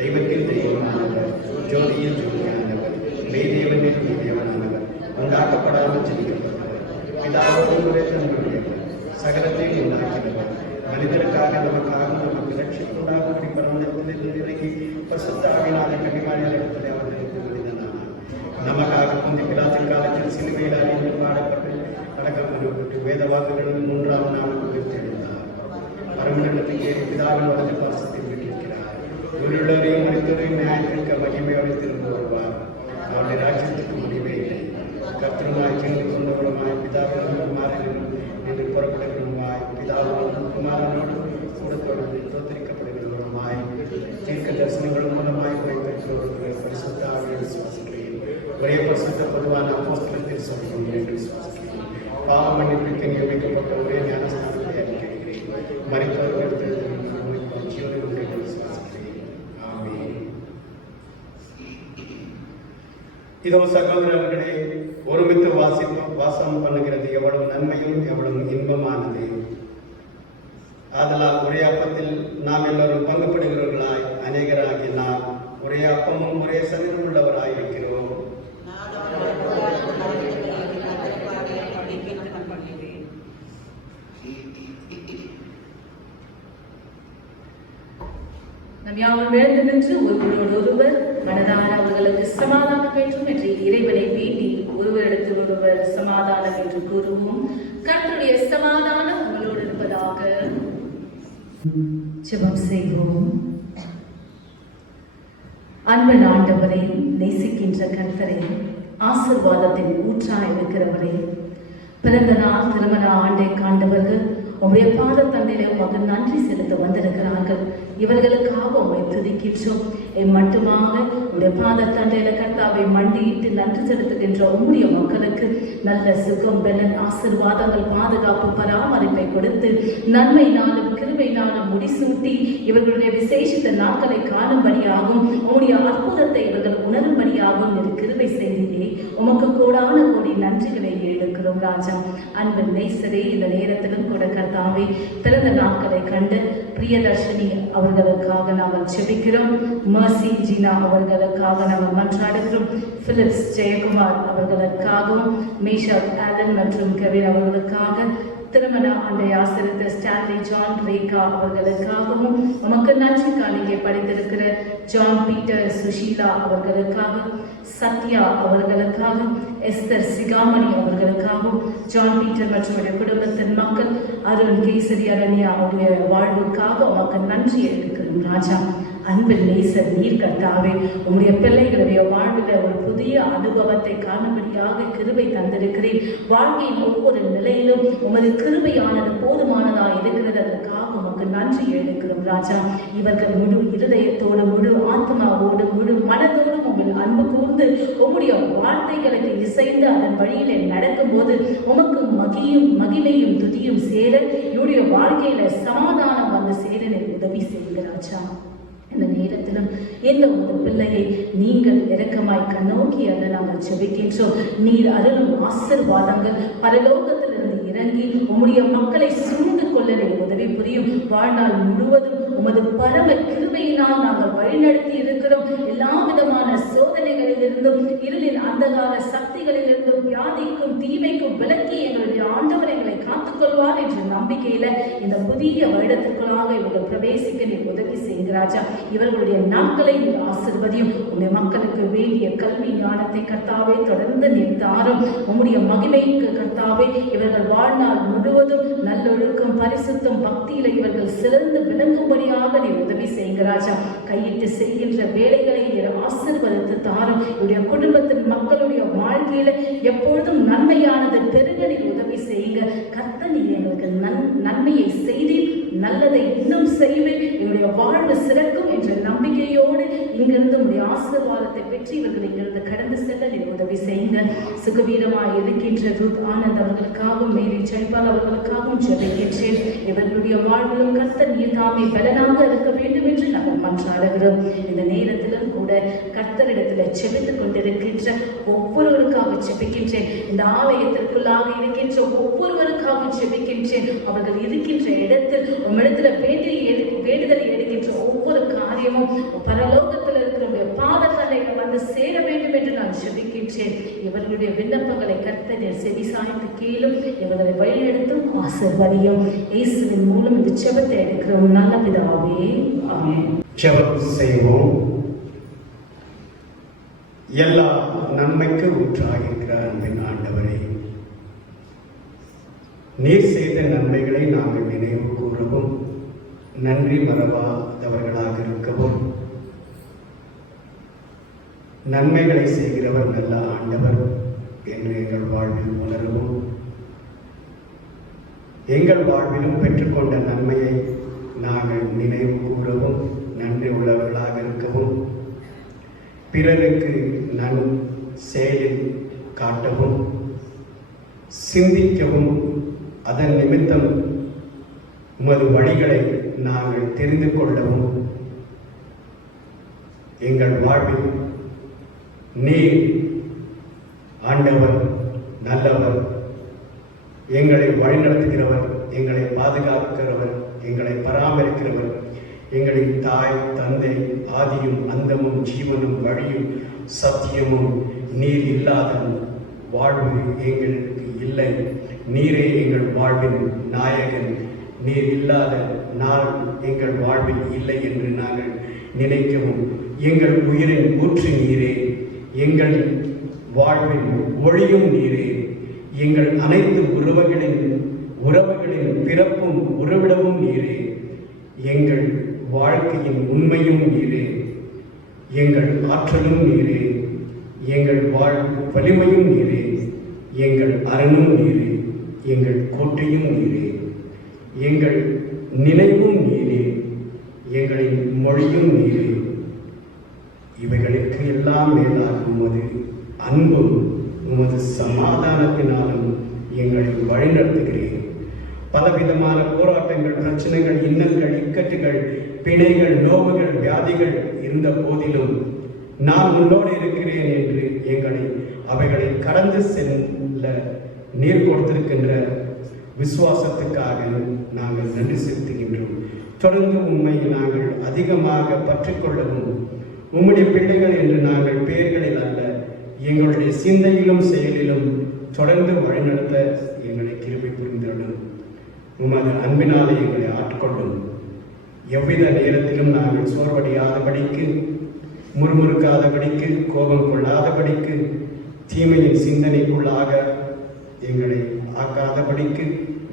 தெய்வத்தில் தெய்வமானவர், ஜோதியில் ஜோதியானவர், மெய்தேவனில் மெய்தேவனானவர், உண்டாக்கப்படாமல் ஜனிக்கப்பட்டவர், பிதாவோடு ஒரே தன்மையுடையவர், சகலத்தையும் உண்டாக்கினவர், மனிதருக்காக நமக்காக நமக்கு ரட்சிப்புண்டாகும்படி பரமத்தில் இறங்கி பரிசுத்த ஆவியினாலே கன்னிமாரியால் இடத்திலே அவர்களுக்கு மனிதனானார். நமக்காக முந்தைய பிலாத்தின் காலத்தில் சிலுவையில் அறிந்து பாடப்பட்டு அடக்கம் பண்ணப்பட்டு வேத வாக்குகளும் 3ஆம் நாள் உயிர்த்தெழுந்தார். பரமண்டலத்துக்கு ஏறி பிதாவின் வலது பாசத்தில் விட்டிருக்கிறார். உயிருள்ளவரையும் மனிதரையும் நியாயத்திற்கு மகிமையோடு திரும்ப வருவார். அவருடைய ராஜ்யத்துக்கு முடிவே இல்லை. கர்த்தருமாய் சென்று கொண்டவருமாய் பிதாவின் மாறிலும் என்று புறப்படுகிறவருமாய் பிதாவோடும் குமாரனோடு கூட தொடர்ந்து தோத்தரிக்கப்படுகிறவருமாய் தீர்க்க தரிசனங்கள் மூலமாய் உரைப்பெற்றவர்கள் பரிசுத்த ஆவியை விசுவாசிக்கிறேன். ஒரே பரிசுத்த பொதுவான அப்போஸ்தலத்தில் சொல்கிறோம் என்று விசுவாசிக்கிறேன். பாவ மன்னிப்புக்கு நியமிக்கப்பட்ட ஒரே ஞானஸ்தானத்தை அறிக்கைகிறேன். மரித்தவர்கள் ஜீவனை உண்டு என்று விசுவாசிக்கிறேன். ஆமென். இதோ சகோதரர்களே, ஒருமித்து வாசம் பண்ணுகிறது எவ்வளவு நன்மையும் எவ்வளவு இன்பமானது. ஆதலால் ஒரே அப்பத்தில் நாம் எல்லோரும் பங்குபடுகிறவர்களாய் அநேகராகி நாம் ஒரே அப்பமும் ஒரே சரீரம் உள்ளவராய் இருக்கிறோம். நம் யாவரும் எழுந்து நின்று ஒருவரோடு ஒருவர் மனதார அவர்களுக்கு சமாதானம் வேண்டும் என்று இறைவனை வேண்டி ஒருவரிடத்தில் ஒருவர் சமாதானம் என்று கூறுவோம். கர்த்தருடைய சமாதானம் உங்களோடு இருப்பதாக. ஜெபம் செய்வோம். அன்பின் ஆண்டவரே, நேசிக்கின்ற கர்த்தரே, ஆசீர்வாதத்தின் ஊற்றாய் இருக்கிறவரே, பிறந்த நாள் திருமண ஆண்டை காண்டவர்கள் உங்களுடைய பாத தந்தையிலே உமக்கு நன்றி செலுத்த வந்திருக்கிறார்கள். இவர்களுக்காக உங்களை துதிக்கின்றோம். மட்டுமாக உங்களுடைய பாத தந்தையில கர்த்தாவை மண்டியிட்டு நன்றி செலுத்துகின்ற உங்களுடைய மக்களுக்கு நல்ல சுகம், பலன், ஆசீர்வாதங்கள், பாதுகாப்பு, பராமரிப்பை கொடுத்து நன்மையினாலும் கிருபையினாலும் முடிசூட்டி இவர்களுடைய விசேஷித்த நாட்களை காணும்படியாகும் உங்களுடைய அற்புதத்தை இவர்கள் உணரும்படியாகும் என்று கிருபை செய்தீரே. உமக்கு கூடான கூடி நன்றிகளை எழுக்கிறோம் ராஜா. அன்பின் நேசரே, இந்த நேரத்திலும் கூட கர்த்தாவே பிறந்த நாட்களை கண்டு பிரியதர்ஷினி அவர்களுக்காக நாங்கள் செபிக்கிறோம். மர்சி ஜீனா அவர்களுக்காக நாங்கள் மன்றாடுகிறோம். பிலிப்ஸ் ஜெயக்குமார் அவர்களுக்காகவும், மேஷா ஆலன் மற்றும் கெவின் அவர்களுக்காக, திருமண ஆண்டை ஆசிரித்த ஸ்டான்லி ஜான் ரேகா அவர்களுக்காகவும், உமக்கு நன்றி காணிக்கை படித்திருக்கிற ஜான் பீட்டர் சுஷீலா அவர்களுக்காக, சத்யா அவர்களுக்காக, எஸ்தர் சிகாமணி அவர்களுக்காகவும், ஜான் பீட்டர் மற்றும் குடும்பத்தின் மக்கள், அருண் கேசரி அரண்யா அவருடைய வாழ்வுக்காக உமக்கு நன்றி எடுக்கிறோம் ராஜா. அன்பில் நேசர் நீர் கர்த்தாவே, உங்களுடைய பிள்ளைகளுடைய வாழ்வில் ஒரு புதிய அனுபவத்தை காணும்படியாக கிருபை தந்திருக்கிறேன். வாழ்க்கையின் ஒவ்வொரு நிலையிலும் உமது கிருபையானது போதுமானதா இருக்கிறது. அதற்காக உமக்கு நன்றி எடுக்கிறோம் ராஜா. இவர்கள் முழு இருதயத்தோடு, முழு ஆத்மாவோடு, முழு மனதோடு உங்கள் அன்பு கூர்ந்து உங்களுடைய வார்த்தைகளுக்கு இசைந்து அதன் வழியிலே நடக்கும் போது உமக்கு மகிமையும் துதியும் சேர என்னுடைய வாழ்க்கையில சமாதானம் வந்து சேர உதவி செய்யுங்க ராஜா. இந்த நேரத்திலும் எந்த ஒரு பிள்ளையை நீங்கள் இரக்கமாய் கண்ணோக்கி அதை நாங்கள் செபிக்கின்றோம். நீர் அருளும் ஆசீர்வாதங்கள் பரலோகத்திலிருந்து இறங்கி உம்முடைய மக்களை சூழ்ந்து கொள்ள உதவி புரியும். வாழ்நாள் முழுவதும் உமது பரம கிருபையினால் நாங்கள் வழிநடத்தி இருக்கிறோம். எல்லா விதமான சோதனைகளிலிருந்தும், இருளின் அந்தகார சக்திகளிலிருந்தும், வியாதிக்கும் தீமைக்கும் விலக்கி எங்களுடைய ஆண்டவர் எங்களை காத்துக்கொள்வார் என்ற நம்பிக்கையில இந்த புதிய வருடத்திற்குள்ளாக இவர்கள் பிரவேசிக்க நீர் உதவி செய்கிறாச்சா. இவர்களுடைய நாட்களை நீர் ஆசீர்வதியும். உங்களுடைய மக்களுக்கு வேண்டிய கல்வி ஞானத்தை கர்த்தாவே தொடர்ந்து நீர் தாரும். உம்முடைய மகிமைக்கு கர்த்தாவே இவர்கள் வாழ்நாள் முழுவதும் நல்லொழுக்கம், பரிசுத்தம், பக்தியில இவர்கள் சிறந்து விளங்கும்படியாக நீர் உதவி செய்கிறாச்சா. கையிட்டு செய்கின்ற வேலைகளை நீர் ஆசீர்வதித்து தாரும். இவருடைய குடும்பத்தின் மக்களுடைய வாழ்க்கையில எப்பொழுதும் நன்மையானது பெருக நீர் உதவி செய்யுங்க. கர்த்தர் நீர் எங்களுக்கு நன்மையை செய்து நல்லதை இன்னும் செய்வேன், என்னுடைய வாழ்வு சிறக்கும் என்ற நம்பிக்கையோடு இங்கிருந்து உடைய ஆசீர்வாதத்தை பெற்று இவர்கள் இங்கிருந்து கடந்து செல்ல நீர் உதவி செய்யுங்க. சுகவீரமாய் இருக்கின்ற ரூத் ஆனந்த் அவர்களுக்காகவும், மேரி ஜெய்பால் அவர்களுக்காகவும் ஜெபிக்கின்றேன். இவர்களுடைய வாழ்விலும் கர்த்தர் நீர் தாமே பலனாக இருக்க வேண்டும் என்று நாங்கள் மன்றாடுகிறோம். இந்த நேரத்திலும் கூட கர்த்தரிடத்துல செபித்துக் கொண்டிருக்கின்ற ஒவ்வொருவருக்காக செபிக்கின்றேன். இந்த ஆலயத்திற்குள்ளாக இருக்கின்ற ஒவ்வொருவருக்காக செபிக்கின்றேன். அவர்கள் இருக்கின்ற இடத்தில் உம்மிடத்துல வேண்டுதலை எடுக்கின்ற ஒவ்வொரு காரியமும் பரலோகத்தில் இருக்கிற பாதத்தலைகள் வந்து சேர வேண்டும் என்று நான் செபிக்கின்றேன். இவர்களுடைய விண்ணப்பங்களை கர்த்தர் செவி சாய்த்து கேளும், இவர்களை வழிநடத்தும் ஆசீர்வதியும். இயேசுவின் மூலம் இந்த ஜெபத்தை எடுக்கிறோம் நல்ல பிதாவே, ஆமென். ஜெபம் செய்வோம். எல்லா நன்மைக்கு ஊற்றாகின்ற அன்பின் ஆண்டவரே, நீர் செய்த நன்மைகளை நாங்கள் நினைவு கூறவும், நன்றி மறவாதவர்களாக இருக்கவும், நன்மைகளை செய்கிறவர் நல்ல ஆண்டவர் என்று எங்கள் வாழ்வில் உணரவும், எங்கள் வாழ்விலும் பெற்றுக்கொண்ட நன்மையை நாங்கள் நினைவு கூறவும், நன்றி உள்ளவர்களாக இருக்கவும், பிறருக்கு நன் செயலில் காட்டவும், சிந்திக்கவும், அதன் நிமித்தம் உமது வழிகளை நாங்கள் தெரிந்து கொள்ளவும், எங்கள் வாழ்வில் நீர் ஆண்டவர், நல்லவர், எங்களை வழிநடத்துகிறவர், எங்களை பாதுகாக்கிறவர், எங்களை பராமரிக்கிறவர், எங்களின் தாய் தந்தை, ஆதியும் அந்தமும் ஜீவனும் வழியும் சத்தியமும் நீர் இல்லாத வாழ்வு எங்களுக்கு இல்லை. நீரே எங்கள் வாழ்வின் நாயகன். நீர் இல்லாத நாள் எங்கள் வாழ்வில் இல்லை என்று நாங்கள் நினைக்கவும், எங்கள் உயிரின் ஊற்று நீரே, எங்கள் வாழ்வின் ஒளியும் நீரே, எங்கள் அனைத்து உறவுகளின் பிறப்பும் உறவிடமும் நீரே, எங்கள் வாழ்க்கையின் உண்மையும் நீரே, எங்கள் ஆற்றலும் நீரே, எங்கள் வலிமையும் நீரே, எங்கள் அரணும் நீரே, எங்கள் கோட்டையும் நீரே, எங்கள் நினைவும் நீரே, எங்களின் மொழியும் நீரே. இவைகளுக்கு எல்லாம் மேலாக உமது அன்பும் உமது சமாதானத்தினாலும் எங்களை வழிநடத்துகிறேன். பலவிதமான போராட்டங்கள், பிரச்சனைகள், இன்னல்கள், இக்கட்டுகள், பிணைகள், நோவுகள், வியாதிகள் இருந்த போதிலும் நான் உன்னோடு இருக்கிறேன் என்று அவைகளை கடந்து செல்ல நீர் கொடுத்திருக்கின்ற விசுவாசத்துக்காக நாங்கள் நன்றி செலுத்துகின்றோம். தொடர்ந்து உண்மை நாங்கள் அதிகமாக பற்றிக்கொள்ளவும், உம்முடைய பிள்ளைகள் என்று நாங்கள் பெயர்களில் அல்ல, எங்களுடைய சிந்தையிலும் செயலிலும் தொடர்ந்து வழிநடத்த எங்களை கிருபை புரிந்துள்ளோம். உமது அன்பினாலே எங்களை ஆட்கொள்ளும். எவ்வித நேரத்திலும் நாங்கள் சோர்வடையாதபடிக்கு, முறுமுறுக்காதபடிக்கு, கோபம் கொள்ளாதபடிக்கு, தீமையின் சிந்தனைக்குள்ளாக எங்களை ஆக்காதபடிக்கு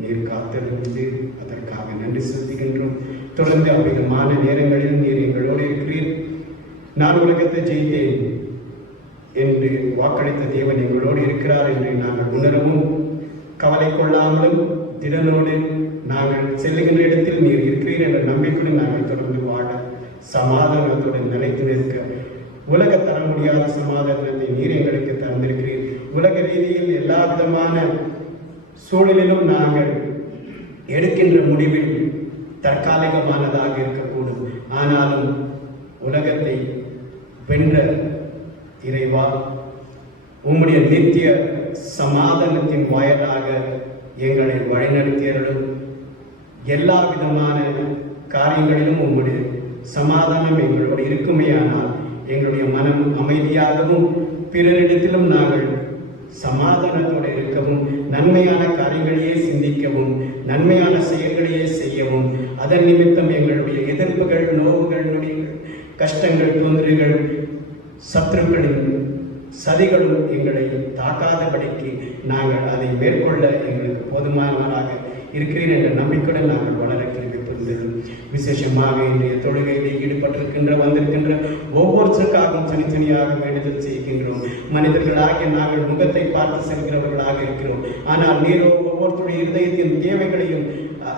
நீர் காத்திருந்து அதற்காக நன்றி செலுத்துகின்றோம். தொடர்ந்து அவ்விதமான நேரங்களில் நீர் எங்களோடு இருக்கிறீர். நான் உலகத்தை ஜெயித்தேன் என்று வாக்களித்த தேவன் எங்களோடு இருக்கிறார் என்று நாங்கள் உணரவும், கவலை கொள்ளாமலும் திடனோடு நாங்கள் செல்லுகின்ற இடத்தில் நீர் இருக்கிறீர் என்ற நம்பிக்கையுடன் நாங்கள் தொடர்ந்து வாழ சமாதானத்துடன் நிலைத்து நிற்க, உலக தர முடியாத சமாதானத்தை நீர் எங்களுக்கு தந்திருக்கிறீர். உலக ரீதியில் எல்லா விதமான சூழலிலும் நாங்கள் எடுக்கின்ற முடிவில் தற்காலிகமானதாக இருக்கக்கூடும். ஆனாலும் உலகத்தை வென்ற இறைவா, உம்முடைய நித்திய சமாதானத்தின் வாயிலாக எங்களை வழிநடத்தியர்களும், எல்லா விதமான காரியங்களிலும் உம்முடைய சமாதானம் எங்களோடு இருக்குமேயானால் எங்களுடைய மனம் அமைதியாகவும், பிறரிடத்திலும் நாங்கள் சமாதானத்தோடு இருக்கவும், நன்மையான காரியங்களையே சிந்திக்கவும், நன்மையான செயல்களையே செய்யவும், அதன் நிமித்தம் எங்களுடைய எதிர்ப்புகள், நோவுகள், நொடிகள், கஷ்டங்கள், தொந்தரவுகள், சத்துருக்களின் சதிகளும் எங்களை தாக்காதபடிக்கு நாங்கள் அதை மேற்கொள்ள எங்களுக்கு போதுமானவராக இருக்கிறேன் என்ற நம்பிக்கையுடன் நாங்கள் வளர கிருபை புரிந்தோம். விசேஷமாக இன்றைய தொழுகையிலே ஈடுபட்டிருக்கின்ற வந்திருக்கின்ற ஒவ்வொருத்தருக்காகவும் தனித்தனியாக வேண்டுதல் செய்கின்றோம். மனிதர்களாகிய நாங்கள் முகத்தை பார்த்து செல்கிறவர்களாக இருக்கிறோம். ஆனால் நீரோ ஒவ்வொருத்தருடைய இருதயத்தின் தேவைகளையும்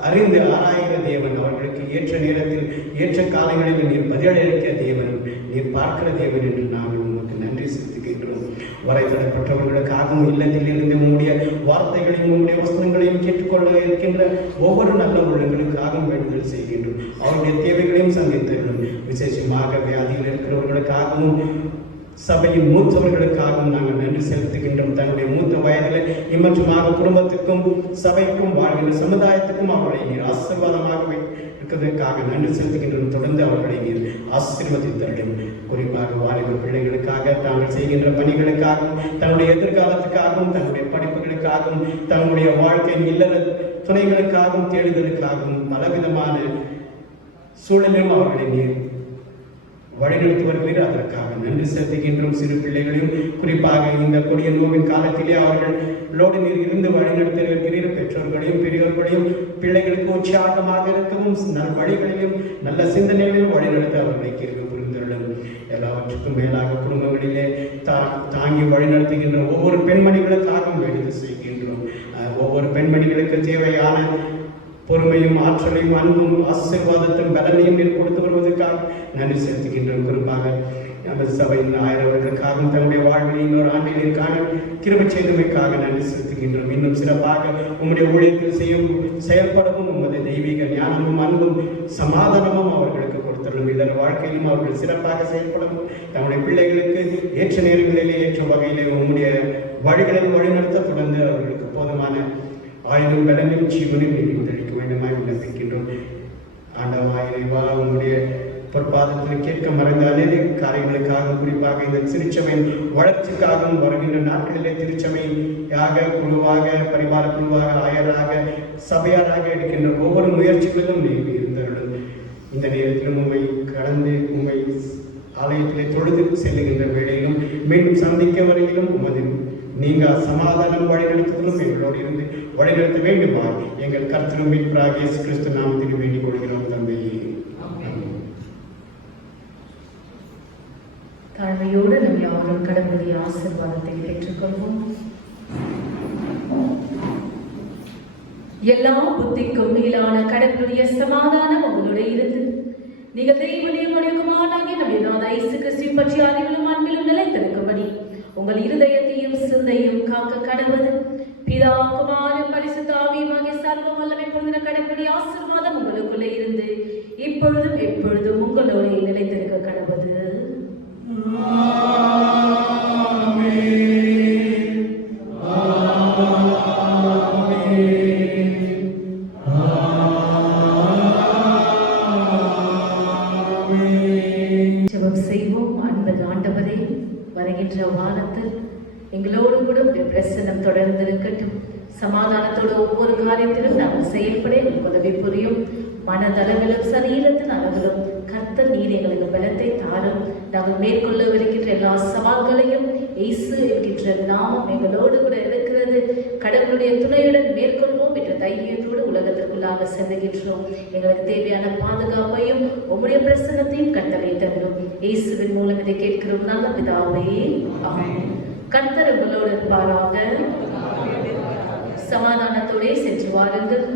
அறிந்து ஆராய்கிற தேவன், அவர்களுக்கு ஏற்ற நேரத்தில் ஏற்ற காலங்களில் நீர் பதிலளிக்க தேவன், நீர் பார்க்கிற தேவன் என்று நாங்கள் உங்களுக்கு நன்றி செலுத்துகின்றோம். வரைதடப்பட்டவர்களுக்காகவும், இல்லத்தில் இருந்து உங்களுடைய வார்த்தைகளையும் உங்களுடைய வசனங்களையும் கேட்டுக்கொள்ள இருக்கின்ற ஒவ்வொரு நல்ல உள்ளங்களுக்காகவும் வேண்டுதல் செய்கின்றோம். அவருடைய தேவைகளையும் சந்தித்திருக்கிறோம். விசேஷமாக வியாதியில் இருக்கிறவர்களுக்காகவும், சபையின் மூத்தவர்களுக்காகவும் நாங்கள் நன்றி செலுத்துகின்றோம். தன்னுடைய மூத்த வயதில் இம்மற்றுமாக குடும்பத்துக்கும், சபைக்கும், வாழ்கின்ற சமுதாயத்துக்கும் அவர்களை நீர் ஆசீர்வாதமாக இருக்கிறதுக்காக நன்றி செலுத்துகின்றோம். தொடர்ந்து அவர்களை நீர் ஆசீர்வதித்தருளும். குறிப்பாக வாலிப பிள்ளைகளுக்காக, தாங்கள் செய்கின்ற பணிகளுக்காகவும், தன்னுடைய எதிர்காலத்துக்காகவும், தன்னுடைய படிப்புகளுக்காகவும், தன்னுடைய வாழ்க்கையின் இல்லற துணைகளுக்காகவும், தேடுதலுக்காகவும் பலவிதமான சூழலிலும் அவர்களை நீர் வழிநடத்தி வருகிறீர். அதற்காக நன்றி செலுத்துகின்றோம். சிறு பிள்ளைகளையும் குறிப்பாக இந்த கொடிய நோவின் காலத்திலே அவர்களோடு நீர் இருந்து வழிநடத்தி வருகிறீர். பெற்றோர்களையும் பெரியோர்களையும் பிள்ளைகளுக்கு உற்சாகமாக இருக்கவும், நல் வழிகளிலும் நல்ல சிந்தனைகளிலும் வழிநடத்த அவர்களை கிருபை புரிந்துள்ளோம். எல்லாவற்றுக்கும் மேலாக குடும்பங்களிலே தாங்கி வழிநடத்துகின்ற ஒவ்வொரு பெண்மணிகளுக்காகவும் வேண்டுதல் செய்கின்றோம். ஒவ்வொரு பெண்மணிகளுக்கு தேவையான பொறுமையும், ஆற்றலையும், அன்பும், ஆசீர்வாதத்தையும், பலனையும் நீர் கொடுத்து வருவதற்காக நன்றி செலுத்துகின்றோம். குறிப்பாக நமது சபையின் ஆயிரவர்களுக்காகவும், தன்னுடைய வாழ்வில் இன்னொரு ஆண்டில் காண கிருபை செய்தமைக்காக நன்றி செலுத்துகின்றோம். இன்னும் சிறப்பாக உம்முடைய ஊழியத்தில் செயல்படவும் உமது தெய்வீக ஞானமும், அன்பும், சமாதானமும் அவர்களுக்கு கொடுத்துள்ளும். இதர வாழ்க்கையிலும் அவர்கள் சிறப்பாக செயல்படவும், தம்முடைய பிள்ளைகளுக்கு ஏற்ற நேரங்களிலே ஏற்ற வகையிலே உம்முடைய வழிகளில் வழிநடத்த தொடர்ந்து அவர்களுக்கு போதுமான ஆயுதம், பலனும், ஜீவனும் நீர் தெளிக்க வேண்டுமாய் விண்ணப்பிக்கின்றோம். ஆண்டவராய் இறைவா, உங்களுடைய பொற்பாதத்தில் கேட்க மறைந்த அநேக காரியங்களுக்காக, குறிப்பாக இந்த திருச்சபையின் வளர்ச்சிக்காகவும், வருகின்ற நாட்களிலே திருச்சபையாக, குழுவாக, பரிவார குழுவாக, ஆயராக, சபையாராக எடுக்கின்ற ஒவ்வொரு முயற்சிகளிலும் நீர் இருந்த இந்த நேரத்திலும் உண்மை கடந்து உண்மை ஆலயத்திலே தொழுது செல்லுகின்ற வேளையிலும் மீண்டும் சந்திக்க வரையிலும் உமது நீங்க சமாதானம் வழிநடத்துதலும் எங்களோடு இருந்து வழிநடத்த வேண்டுமா எங்கள் கர்த்தரும் மீட்பராகிய இயேசு கிறிஸ்து நாமத்தில் வேண்டிக் கொள்கிறோம் தந்தையே. தாழ்மையோடு நம் யாவரும் கடவுளுடைய ஆசீர்வாதத்தை பெற்றுக்கொள்வோம். எல்லா புத்திக்கும் மேலான கடவுளுடைய சமாதானம் உங்களுடைய இருந்து நீங்கள் தெய்வனையும் குமாரனாகிய நம்முடைய இயேசு கிறிஸ்துவின் பற்றி அறிவிலும் அன்பிலும் நிலைத்திருக்கும்படி உங்கள் இருதயத்தையும் சிந்தையும் காக்க கடவுள் பிதா குமாரன் பரிசுத்த ஆவியுமாகிய சர்வ வல்லமை பொருந்தின கடவுளுடைய ஆசீர்வாதம் உங்களுக்குள்ளே இருந்து இப்பொழுதும் எப்பொழுதும் உங்களோட நிலைத்திருக்க கடவுள். வருகின்ற வாரத்தில் எங்களோடு கூட பிரசன்னம் தொடர்ந்து இருக்கட்டும். சமாதானத்தோடு ஒவ்வொரு காரியத்திலும் நாங்கள் செயல்பட எங்களுக்கு உதவி புரியும். மனதளவிலும் சரீரத்தின் அளவிலும் கர்த்தர் நீர் எங்களுக்கு பலத்தை தாரும். நாங்கள் மேற்கொள்ளவிருக்கின்ற எல்லா சவால்களையும் இயேசு என்கின்ற நாமம் எங்களோடு கூட இருக்கிறது. கடவுளுடைய துணையுடன் மேற்கொள்வோம் என்ற தைரியத்தோடு உலகத்திற்குள்ளாக செல்லுகின்றோம். எங்களுக்கு தேவையான பாதுகாப்பையும் உம்முடைய பிரசன்னத்தையும் கட்டளை தரும். இயேசுவின் மூலம் இதை கேட்கிறோம் நல்ல பிதாவே, ஆமென். கர்த்தர் உங்களோடு இருப்பாராக. சமாதானத்தோடே சென்று வாருங்கள்.